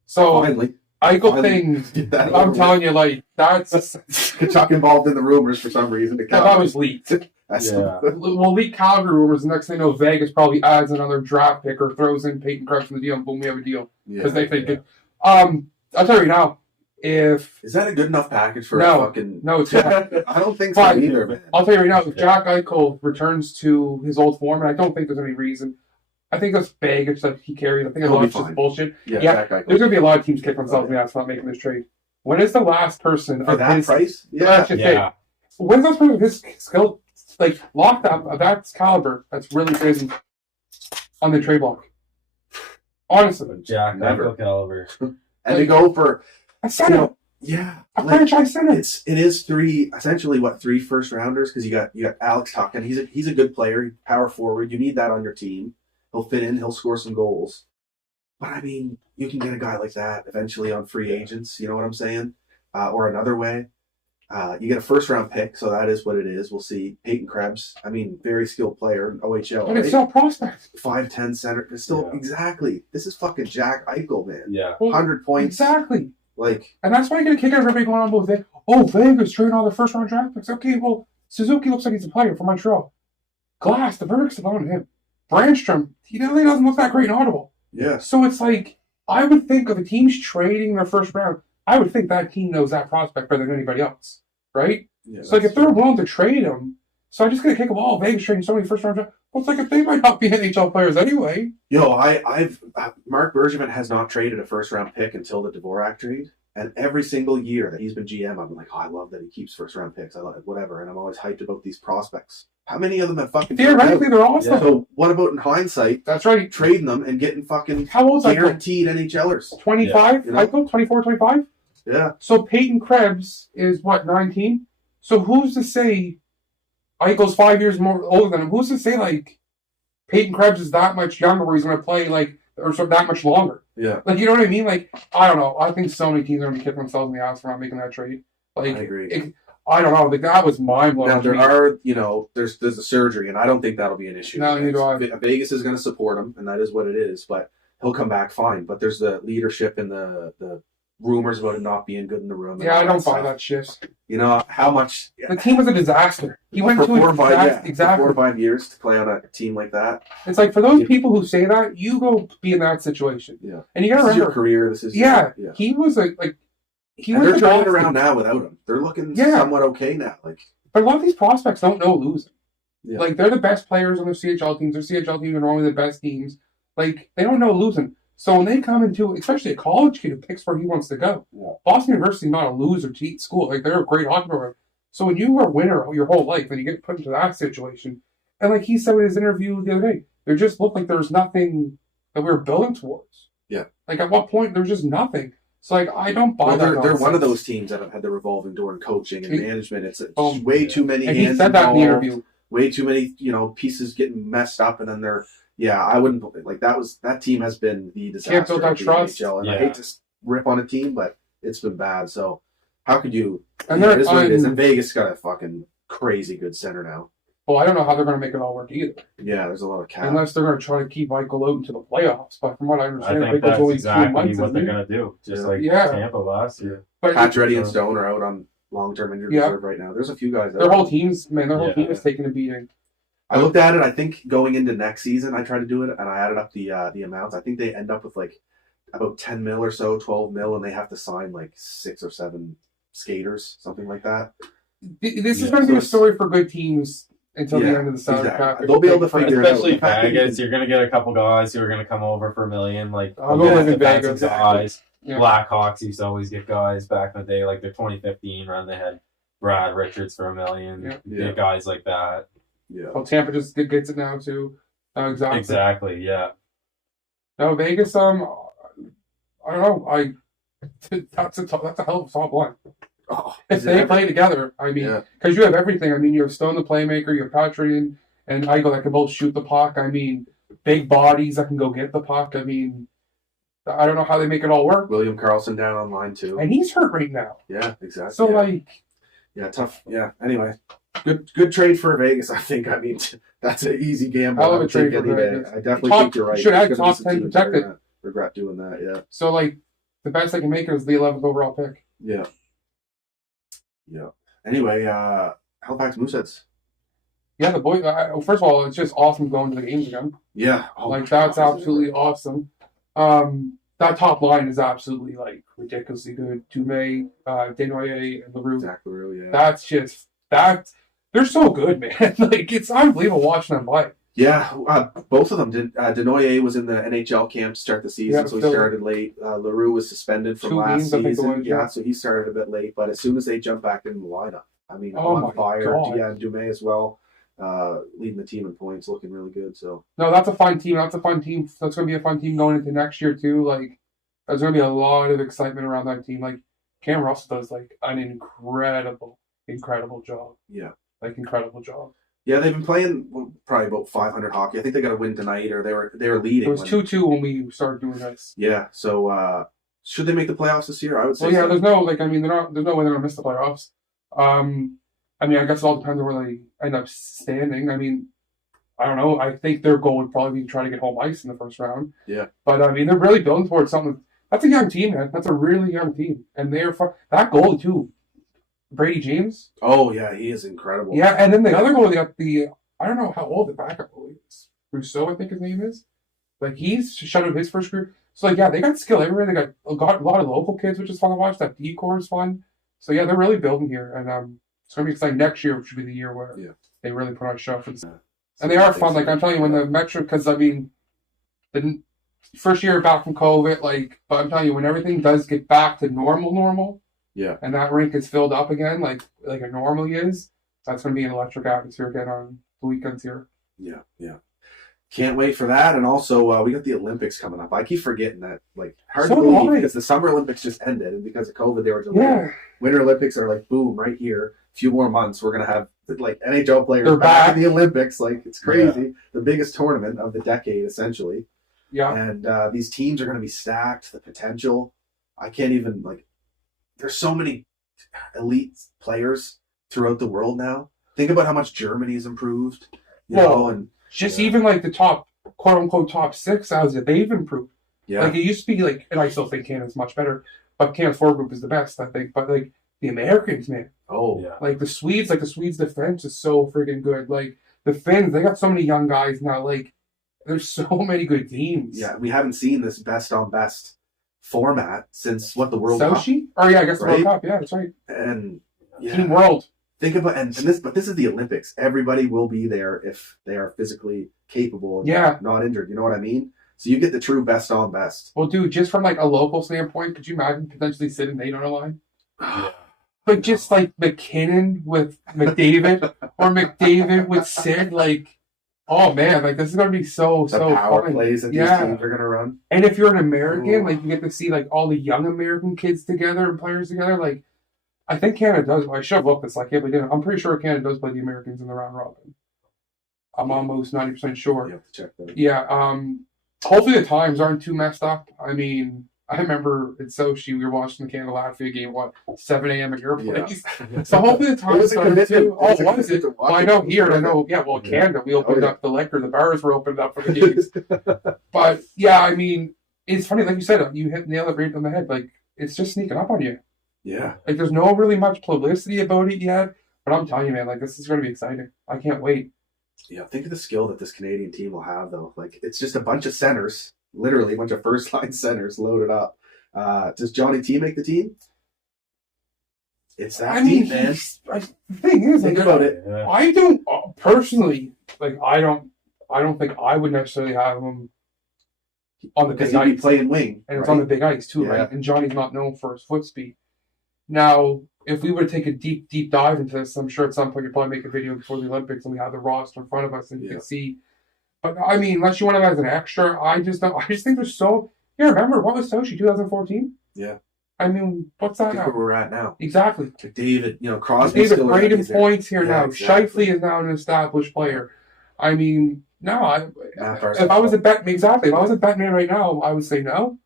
So finally. Eichel Finally thing, get that I'm over telling you, like that's Kachuk involved in the rumors for some reason. that was leaked. Yeah. Well, leaked Calgary rumors. The next thing you know, Vegas probably adds another draft pick or throws in Peyton Krebs in the deal, and boom, we have a deal because they think it. I'll tell you now, if Is that a good enough package for No. a fucking? no, it's not. I don't think so But- either, man. I'll tell you right now, if Jack Eichel returns to his old form, and I don't think there's any reason, I think that's baggage that he carries. I think a He'll lot be of just fine. bullshit. Yeah, Yeah, Jack Eichel. There's going to be a lot of teams kicking themselves in the ass for not making this trade. When is the last person For of that his price? Yeah. Yeah. I should say, Yeah. when's the last person of his skill, like locked up of that caliber, that's really been on the trade block? Honestly, Jack Never. Eichel caliber. And to go for I said it. yeah, A like, franchise said it. it is three first rounders because you got Alex Talkin. He's a good player, power forward. You need that on your team. He'll fit in. He'll score some goals. But I mean, you can get a guy like that eventually on free agents. You know what I'm saying? Or another way, you get a first round pick. So that is what it is. We'll see. Peyton Krebs. I mean, very skilled player, OHL. But it's Right? still a prospect. 5'10" center. It's still Yeah. exactly. This is fucking Jack Eichel, man. Yeah. Well, 100 points. Exactly. Like, And that's why you get a kick out of everybody going on with it. Oh, Vegas trading all their first round draft picks. Okay, well, Suzuki looks like he's a player for Montreal. Glass, the verdict's on him. Brandstrom, he really doesn't look that great in Ottawa. yeah. So it's like, I would think if a team's trading their first round, I would think that team knows that prospect better than anybody else, right? Yeah, So like if they're willing to trade him, so I just get a kick of all Vegas trading so many first round draft. Well, it's like if they might not be NHL players anyway. Yo, I've Mark Bergevin has not traded a first round pick until the Dvorak trade, and every single year that he's been GM, I've been like, oh, I love that he keeps first round picks. I love it, whatever, and I'm always hyped about these prospects. How many of them have fucking Theoretically, they're awesome. Yeah. So what about in hindsight, That's right. trading them and getting fucking How old's Eichel? guaranteed NHLers? 25? Yeah, you know? Eichel? 24, 25? Yeah, So Peyton Krebs is what, 19? So who's to say Eichel's 5 years more older than him? Who's to say like Peyton Krebs is that much younger where he's going to play like or so that much longer? yeah, Like you know what I mean? Like I don't know. I think so many teams are going to be kicking themselves in the ass for not making that trade. Like I agree. I don't know. Like that was mind blowing. Now there are, there's a surgery, and I don't think that'll be an issue. No, neither do I. Vegas is going to support him, and that is what it is. But he'll come back fine. But there's the leadership and the rumors about him not being good in the room. and Yeah, all I don't buy stuff. that shit. You know how much The team was a disaster. He went for to 4 a or 5 disaster. for Exactly. 4 or 5 years to play on a team like that. It's like for those Yeah. people who say that, you go be in that situation. Yeah, And you gotta this is your remember, career. This is yeah, yeah. he was he And was they're the turning it best. around now without him. They're looking Yeah. somewhat okay now. Like But a lot of these prospects don't know losing. Yeah. Like they're the best players on their CHL teams. Their CHL teams are normally the best teams. Like they don't know losing. So when they come into, especially a college kid who picks where he wants to go, Yeah. Boston University is not a loser to eat school. Like they're a great hockey program. So when you are a winner your whole life and you get put into that situation, and like he said in his interview the other day, there just looked like there was nothing that we were building towards. Yeah. Like at what point there's just nothing. So like I don't buy well, that. they're one nonsense. of those teams that have had the revolving door in coaching and He- management. It's Oh, way too many And he hands said that in the involved. interview. Way too many, pieces getting messed up, and then they're I wouldn't like that team has been the disaster Can't build that of the trust. NHL, and I Yeah. hate to rip on a team, but it's been bad. So how could you? And it they're is what it is. un- And Vegas got a fucking crazy good center now. Well, I don't know how they're going to make it all work either. Yeah, there's a lot of cap. Unless they're going to try to keep Michael out into the playoffs. But from what I I understand, think Michael's that's only 2 exactly months. what isn't they're he? gonna do. Just Yeah. like Yeah. Tampa last year. But Patchetti and Stone are out on long-term injury Yeah. reserve right now. There's a few guys. their whole team's their whole Yeah. team is taking a beating. I looked at it. I think going into next season, I tried to do it, and I added up the amounts. I think they end up with like about 10 mil or so, 12 mil, and they have to sign like 6 or 7 skaters, something like that. This is Yeah, going to so be a it's- story for good teams until Yeah, the end of the salary exactly. cap. They'll be able to figure it out. Especially The fact that Vegas, you're gonna get a couple guys who are gonna come over for $1 million, like I'll go live in defensive Vegas. guys. Yeah. Blackhawks used to always get guys back in the day, like their 2015 run. They had Brad Richards for $1 million. Yeah. Yeah. Get guys like that. Yeah. Well, Tampa just gets it now too. Exactly. Exactly. Yeah. No, Vegas. I don't know. That's a hell of a top line. Oh, If they play together, I mean, Yeah. because you have everything. I mean, you have Stone the playmaker, you have Patry and Eichel that can both shoot the puck. I mean, big bodies that can go get the puck. I mean, I don't know how they make it all work. William Karlsson down on line too. And he's hurt right now. Yeah, exactly. So, yeah. like, Yeah, tough. Yeah. Anyway, good trade for Vegas. I think. I mean, That's an easy gamble. Hell I of a would take trade for any day. Bennett. I definitely Top- think you're right. should add There's gonna be top some 10 teams that are protected. gonna regret doing that. Yeah. So, like, the best they can make it is the 11th overall pick. Yeah. Yeah. Anyway, Halifax Mooseheads. Yeah, the boy. First of all, it's just awesome going to the games again. Yeah. Oh, Like, that's absolutely awesome. That top line is absolutely, like, ridiculously good. Dume, Desnoyers, and LaRue. Exactly. Yeah. That's just they're so good, man. Like, it's unbelievable watching them play. Yeah, both of them did. Denoyer was in the NHL camp to start the season, Yeah, so he Philly. started late. LaRue was suspended from 2 last games, I think it season. was, Yeah, yeah. so he started a bit late, but as soon as they jumped back in the lineup, I mean, Oh on my fire. God. Yeah, and Dume as well, leading the team in points, looking really good. So No, that's a fun team. That's a fun team. That's going to be a fun team going into next year, too. Like, there's going to be a lot of excitement around that team. Like, Cam Russell does, like, an incredible job. yeah. Like, incredible job. Yeah, they've been playing probably about 500 hockey. I think they got a win tonight, or they were leading. It was 2-2 when we started doing this. Yeah, so should they make the playoffs this year? I would say. Well, yeah, so. there's no, like, I mean, there's no way they're going to miss the playoffs. I mean, I guess it all depends on where they end up standing. I mean, I don't know. I think their goal would probably be to try to get home ice in the first round. Yeah. But, I mean, they're really building towards something. That's a young team, man. That's a really young team. And they're that goal, too. Brady James. Oh yeah, he is incredible. Yeah, and then the other goal, they got I don't know how old the backup goalie is. Rousseau, I think his name is. Like, he's shut out his first career. So, like, yeah, they got skill everywhere. They got a lot of local kids, which is fun to watch. That D-core is fun. So, yeah, they're really building here. And it's going to be exciting. Next year, which should be the year where they really put on a show for this. And they are fun. Like, I'm telling you, when the Metro, because, I mean, the first year back from COVID, like, but I'm telling you, when everything does get back to normal, Yeah. and that rink is filled up again, like it normally is, that's going to be an electric atmosphere again on the weekends here. Yeah. Can't wait for that. And also, we got the Olympics coming up. I keep forgetting that. Like, hard So to believe do I. because the Summer Olympics just ended, and because of COVID, they were delayed. Yeah. Winter Olympics are like, boom, right here. A few more months, we're gonna have like NHL players They're back. in the Olympics. Like, it's crazy. The biggest tournament of the decade, essentially. Yeah. And these teams are gonna be stacked. The potential, I can't even like. There's so many elite players throughout the world now. Think about how much Germany's improved. You know, and Just even like the top, quote unquote, top 6 out of they've improved. yeah, Like, it used to be like, and I still think Canada's much better, but Canada's forward group is the best, I think. But like the Americans, man, oh like the Swedes defense is so freaking good. Like the Finns, they got so many young guys now. Like, there's so many good teams. yeah. We haven't seen this best on best format since the World Cup. Sochi? Oh yeah, I guess the Right? World Cup. Yeah, that's right. And Team World. think about but this is the Olympics. Everybody will be there if they are physically capable and Yeah. not injured. You know what I mean? So you get the true best on best. Well, dude, just from like a local standpoint, could you imagine potentially sitting Nate on a line? But just like McKinnon with McDavid or McDavid with Sid, like, oh man, like this is gonna be so The power fun. plays that these teams are gonna run. And if you're an American, Ooh. like you get to see like all the young American kids together and players together. Like, I think Canada does. Well, I should have looked this. Like, yeah, we did. I'm pretty sure Canada does play the Americans in the round robin. I'm almost 90% sure. You have to check that. Yeah. Hopefully the times aren't too messed up. I mean, I remember in Sochi we were watching the Canada Latvia game 7 a.m. at your Yeah. place. So hopefully the It times was a aren't commitment. too. Oh, was it? to watch Well, I it. know here. I know. Yeah. Well, Yeah. Canada, we opened yeah. up the liquor. The bars were opened up for the games. But yeah, I mean, it's funny. Like you said, you hit nail it right on the head. Like, it's just sneaking up on you. Yeah. Like, there's no really much publicity about it yet. But I'm telling you, man, like, this is going to be exciting. I can't wait. Yeah. Think of the skill that this Canadian team will have, though. Like, it's just a bunch of centers, literally a bunch of first line centers loaded up. Does Johnny T make the team? It's that I mean, deep, man. the thing is, Think like, about it. Yeah. I don't personally like. I don't think I would necessarily have him on the Because big he'd be ice, playing wing. and it's right? on the big ice too, Yeah. right? And Johnny's not known for his foot speed. Now, if we were to take a deep dive into this, I'm sure at some point you'd probably make a video before the Olympics, and we have the roster in front of us, and you Yeah. can see. But I mean, unless you want him as an extra, I just don't. I just think there's so. Yeah, remember what was Sochi 2014? Yeah. I mean, what's that Think now? where we're at now. Exactly. David, Crosby's David still great in he's there. points here Yeah, now. exactly. Shifley is now an established player. I mean, no, Matt if I was a bet man right now, I would say no.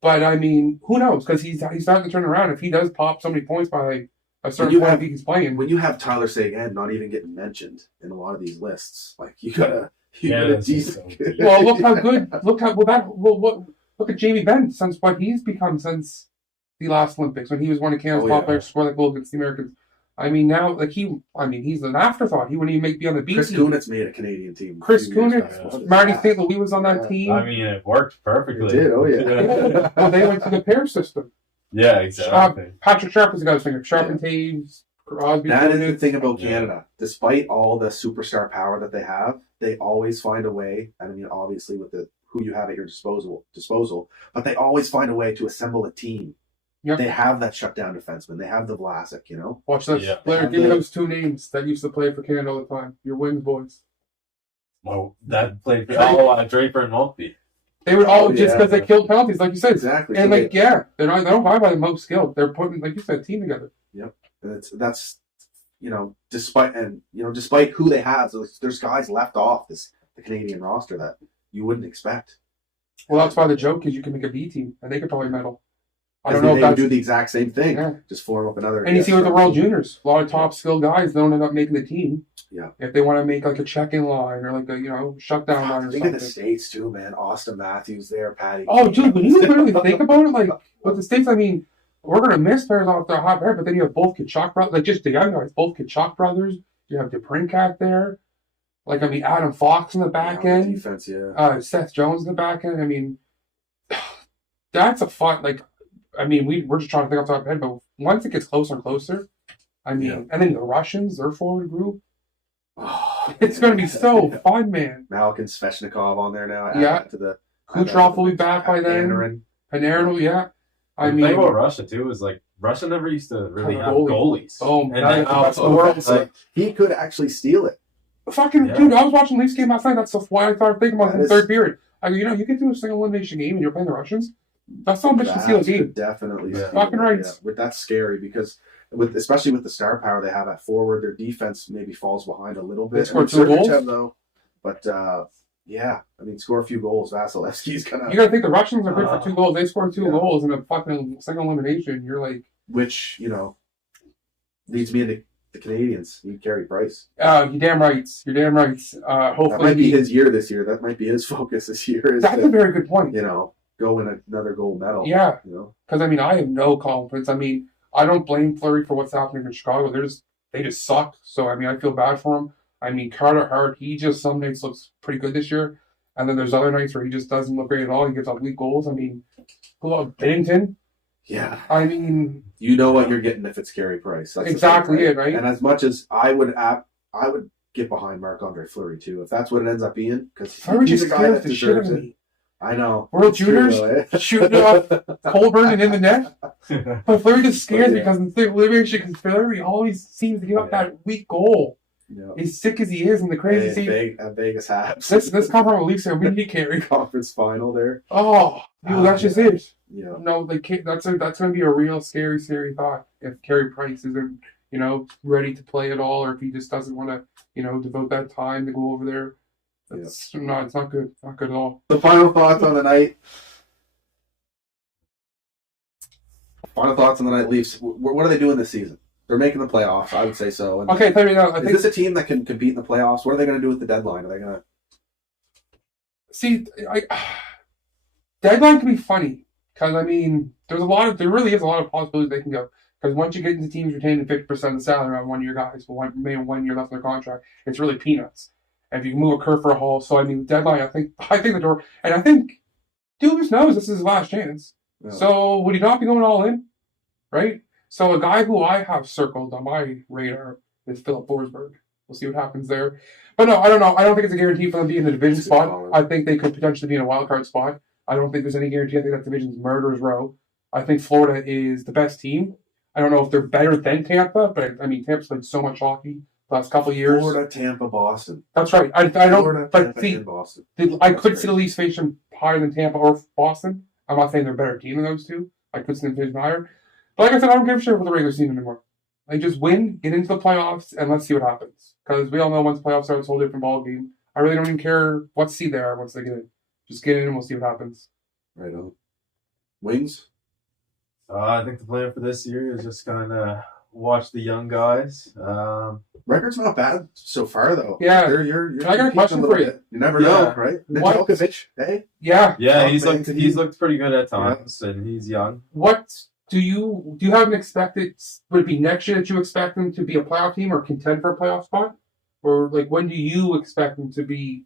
But I mean, who knows? Because he's starting to turn around. If he does pop so many points by a certain point if he's playing. When you have Tyler Seguin not even getting mentioned in a lot of these lists, like you gotta decent. Well, look how good. Look at Jamie Benn since what he's become since the last Olympics when he was one of Canada's top players to score that goal against the Americans. I mean, now he's an afterthought. He wouldn't even be on the B Chris team. Kunitz made a Canadian team. Chris Kunitz, Marty St. Louis was on that team. I mean, it worked perfectly. It did, oh yeah. Well, they went to the pair system. Yeah, exactly. Patrick Sharp was the guy who's thinking. Sharp and Taves, Crosby. That is the thing about Canada. Despite all the superstar power that they have, they always find a way. I mean, obviously with who you have at your disposal, but they always find a way to assemble a team. Yep. They have that shutdown defenseman. They have the Vlasic, you know? Watch this. Yeah. Blair, give me those two names that used to play for Canada all the time. Your Wings boys. Well, that played for Draper and Maltby. They would all just because they killed penalties, like you said. Exactly. And they don't buy by the most skilled. They're putting, like you said, a team together. Yep. And that's despite who they have, so there's guys left off the Canadian roster that you wouldn't expect. Well, that's why the joke is you can make a B team and they could probably medal. I don't know if they would do the exact same thing. Yeah. Just form up another. And you see with the World Juniors, a lot of top skilled guys don't end up making the team. Yeah. If they want to make like a check-in line or like a shutdown line or think something. of the States too, man. Austin Matthews there, Patty. Oh, dude, when you literally think about it, like with the States, I mean, we're gonna miss players off the hot air, but then you have both Kachuk brothers, like just the young guys, both Kachuk brothers. You have DePrincat there. Like, I mean, Adam Fox in the back end. Defense, yeah. Seth Jones in the back end. I mean, that's a fun, like, I mean, we're just trying to think off the top of our head, but once it gets closer and closer, I mean, and then the Russians, their forward group, it's going to be so fun, man. Malkin Svechnikov on there now. Yeah. Kucherov will be back by then. Panarin, yeah. I mean, the thing about Russia, too, is like, Russia never used to really have goalies. Oh, and that's the world. Like, he could actually steal it. Dude, I was watching the Leafs game last night. That's why I started thinking about it in the third period. I go, you get to a single elimination game and you're playing the Russians. That's not much to steal a game. Definitely. Yeah. Fucking right. Yeah. But that's scary because, especially with the star power they have at forward, their defense maybe falls behind a little bit. They scored 2 goals. Though. But, yeah, I mean, score a few goals. Vasilevsky's kind of. You got to think the Russians are good for 2 goals. They scored 2 goals in a fucking single elimination. You're like. Which, leads me into the Canadiens need Carey Price. You're damn right. You're damn right. Hopefully that might be his year this year. That might be his focus this year. That's a very good point. Go win another gold medal. Yeah. Because I mean, I have no confidence. I mean, I don't blame Fleury for what's happening in Chicago. They just suck. So I mean, I feel bad for him. I mean, Carter Hart, he just some nights looks pretty good this year, and then there's other nights where he just doesn't look great at all. He gives up weak goals. I mean, Binnington. Yeah. I mean, you know what you're getting if it's Carey Price. That's exactly it, right? And as much as I would get behind Marc-Andre Fleury too, if that's what it ends up being, because he's a guy that deserves it. I know. World Juniors shooting off Colburn and in the net. But Fleury just scares me because Fleury always seems to give up that weak goal. Yeah. As sick as he is and the crazy at Vegas Habs. This come from a Leafs here. We need Carey. Conference final there. Oh, that's just it. Yeah. No, that's going to be a real scary thought if Carey Price isn't, ready to play at all, or if he just doesn't want to, devote that time to go over there. It's not good. Not good at all. The final thoughts on the night. Leafs. What are they doing this season? They're making the playoffs. I would say so. And okay, tell me now. Is this a team that can compete in the playoffs? What are they going to do with the deadline? Are they going to see? Deadline can be funny because I mean, there really is a lot of possibilities they can go. Because once you get into teams retaining 50% of the salary on 1 year guys, with maybe 1 year left in their contract, it's really peanuts. And if you move a curve for a haul, so I mean, deadline. I think the door, and I think Dubas knows this is his last chance. Yeah. So would he not be going all in, right? So a guy who I have circled on my radar is Philip Forsberg. We'll see what happens there. But no, I don't know. I don't think it's a guarantee for them to be in the division spot. I think they could potentially be in a wild card spot. I don't think there's any guarantee. I think that division's murderer's row. I think Florida is the best team. I don't know if they're better than Tampa, but I mean, Tampa's played so much hockey the last couple of years. Florida, Tampa, Boston. That's right. I don't. Florida, but Tampa, see, and Boston. I could see the Leafs facing higher than Tampa or Boston. I'm not saying they're a better team than those two. I could see them facing higher. But like I said, I don't give a shit for the regular season anymore. Like, just win, get into the playoffs, and let's see what happens. Because we all know once playoffs start, it's a whole different ballgame. I really don't even care what seed they are once they get in. Just get in and we'll see what happens. Right on. Wings? I think the plan for this year is just kind of watch the young guys. Record's not bad so far, though. Yeah. You're I got a question for you. You never know, right? What- Talkovich, hey? Yeah. Yeah, Talkin, he's looked pretty good at times, and he's young. What do you have an expected? Would it be next year that you expect them to be a playoff team or contend for a playoff spot, or like when do you expect them to be?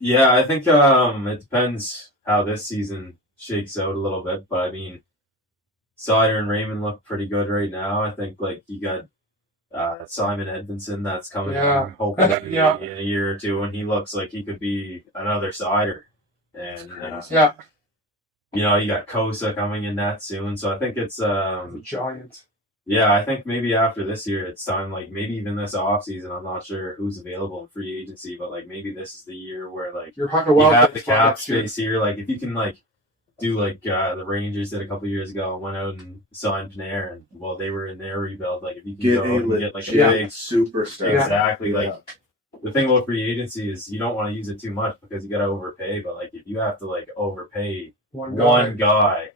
Yeah, I think it depends how this season shakes out a little bit, but I mean, Sider and Raymond look pretty good right now. I think like you got Simon Edmondson that's coming in hopefully Yeah. in a year or two, and he looks like he could be another Sider. And Yeah, you know, you got Kosa coming in that soon, so I think it's the Giants. yeah, I think maybe after this year it's time, like maybe even this off season. I'm not sure who's available in free agency, but like maybe this is the year where like You're hunting you wild have the spot cap next year. space here. Like if you can like do like the Rangers did a couple years ago, went out and signed Panarin, and while they were in their rebuild, like if you can Get go a and get like a legit big superstar. exactly Yeah. like the thing about free agency is you don't want to use it too much because you got to overpay. But like if you have to like overpay One one guy. guy,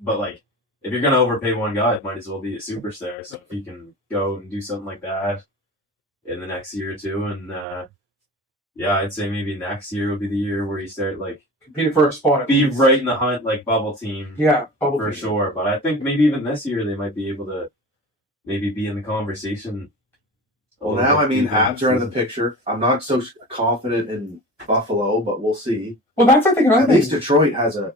but like if you're gonna overpay one guy, it might as well be a superstar. So if you can go and do something like that in the next year or two, and yeah, I'd say maybe next year will be the year where you start like Competing for a spot. at be least. right in the hunt, like bubble team Yeah, bubble for team. sure. But I think maybe even this year they might be able to maybe be in the conversation. a Well, little now, bit I mean, deeper Habs are out of the season. picture. I'm not so confident in Buffalo, but we'll see. Well, that's I think another At least thing. Detroit has a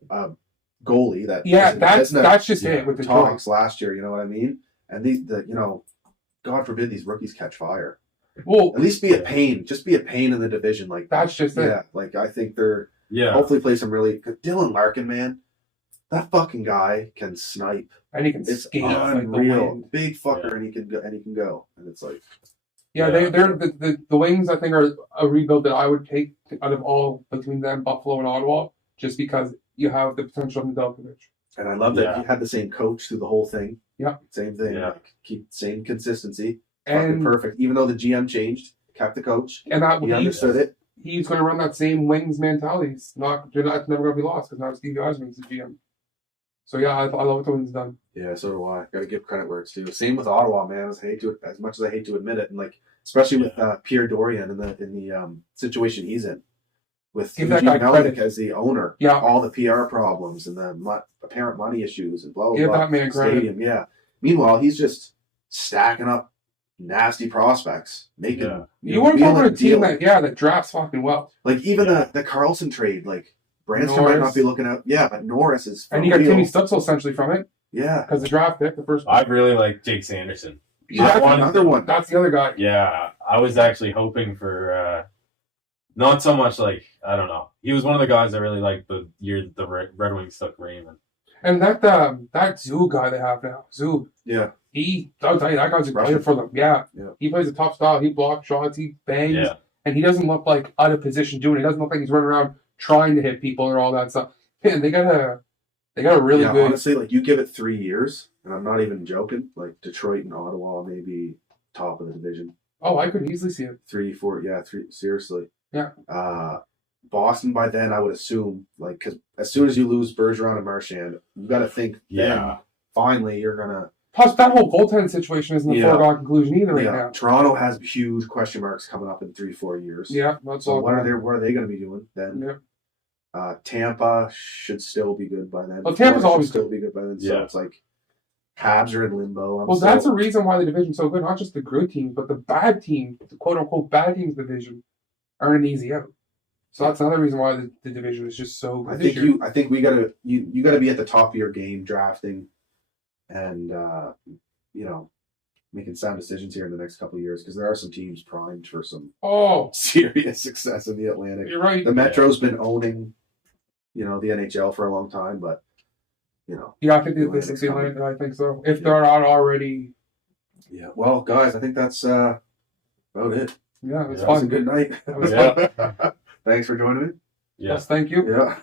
goalie that Yeah, was in the that's just it with the talks last year. You know what I mean? And God forbid these rookies catch fire. Well, At least be a pain. Just be a pain in the division. Like that's just it. yeah, like I think they're Yeah, hopefully play some really. Cause Dylan Larkin, man, that fucking guy can snipe. And he can It's skate like the unreal. wind. Big fucker, Yeah. and he can go. And it's like Yeah, Yeah. they're the Wings. I think are a rebuild that I would take out of all between them, Buffalo and Ottawa, just because you have the potential of Nedeljkovic. And I love that Yeah. you had the same coach through the whole thing. Yeah. Same thing. Yeah. Like, keep the same consistency. Fucking And perfect. Even though the GM changed, kept the coach. that He understood it. he's going to run that same Wings mentality. It's never going to be lost because now Stevie Eisman's the GM. So yeah, I love what the Wings done. Yeah, so do I. Got to give credit where it's due. Same with Ottawa, man. As much as I hate to admit it, and like especially with Pierre Dorian in the situation he's in, with Give that Eugene guy Melnyk credit. as the owner. Yeah. All the PR problems and the apparent money issues and blah blah Give blah. that man credit. Stadium, yeah. Meanwhile, he's just stacking up nasty prospects, making. Yeah. You want to talk about a team deal. that drafts fucking well, Like even Yeah. the Carlson trade, like Branson might Norris. not be looking out. Yeah, but Norris is for and you got real. Timmy Stutzel essentially from it Yeah, because the draft pick, the first. I really like Jake Sanderson. Yeah, another one. That's the other guy. Yeah, I was actually hoping for not so much like I don't know. He was one of the guys I really liked the year the Red Wings took Raymond. And that Zoo guy they have now, Zoo. Yeah, I'll tell you, that guy's a Russian. player for them. Yeah. Yeah. He plays a tough style. He blocks shots. He bangs. Yeah, And he doesn't look like out of position doing it. He doesn't look like he's running around trying to hit people or all that stuff. Man, they got a really yeah, good. honestly, like you give it 3 years, and I'm not even joking. Like Detroit and Ottawa, maybe top of the division. Oh, I could easily see it. 3, 4, yeah, 3. Seriously. Yeah. Boston by then, I would assume, like, because as soon as you lose Bergeron and Marchand, you got to think. Yeah. Then finally, you're gonna. Plus, that whole goaltending situation isn't a Yeah. foregone conclusion either right Yeah. now. Toronto has huge question marks coming up in 3-4 years. Yeah, that's So all. what are they going to be doing then? Yeah. Tampa should still be good by then. Well, Tampa's Florida should always still be good by then. So Yeah. it's like Habs are in limbo. Well, that's the reason why the division's so good. Not just the good teams, but the bad teams, the quote unquote bad teams division, are an easy out. So that's another reason why the division is just so good. I think we gotta you gotta be at the top of your game drafting, and making sound decisions here in the next couple of years because there are some teams primed for some Oh, serious success in the Atlantic. you're right. The Metro's been owning, the NHL for a long time, but Yeah, I think this Atlantic's is the coming. Atlantic. I think so. If they're not already, yeah. Well, guys, I think that's about it. yeah, it's Yeah, That was a fun. good night. That was yeah, Thanks for joining me. yeah. Yes, thank you. Yeah.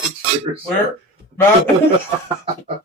Cheers. Where? Matt?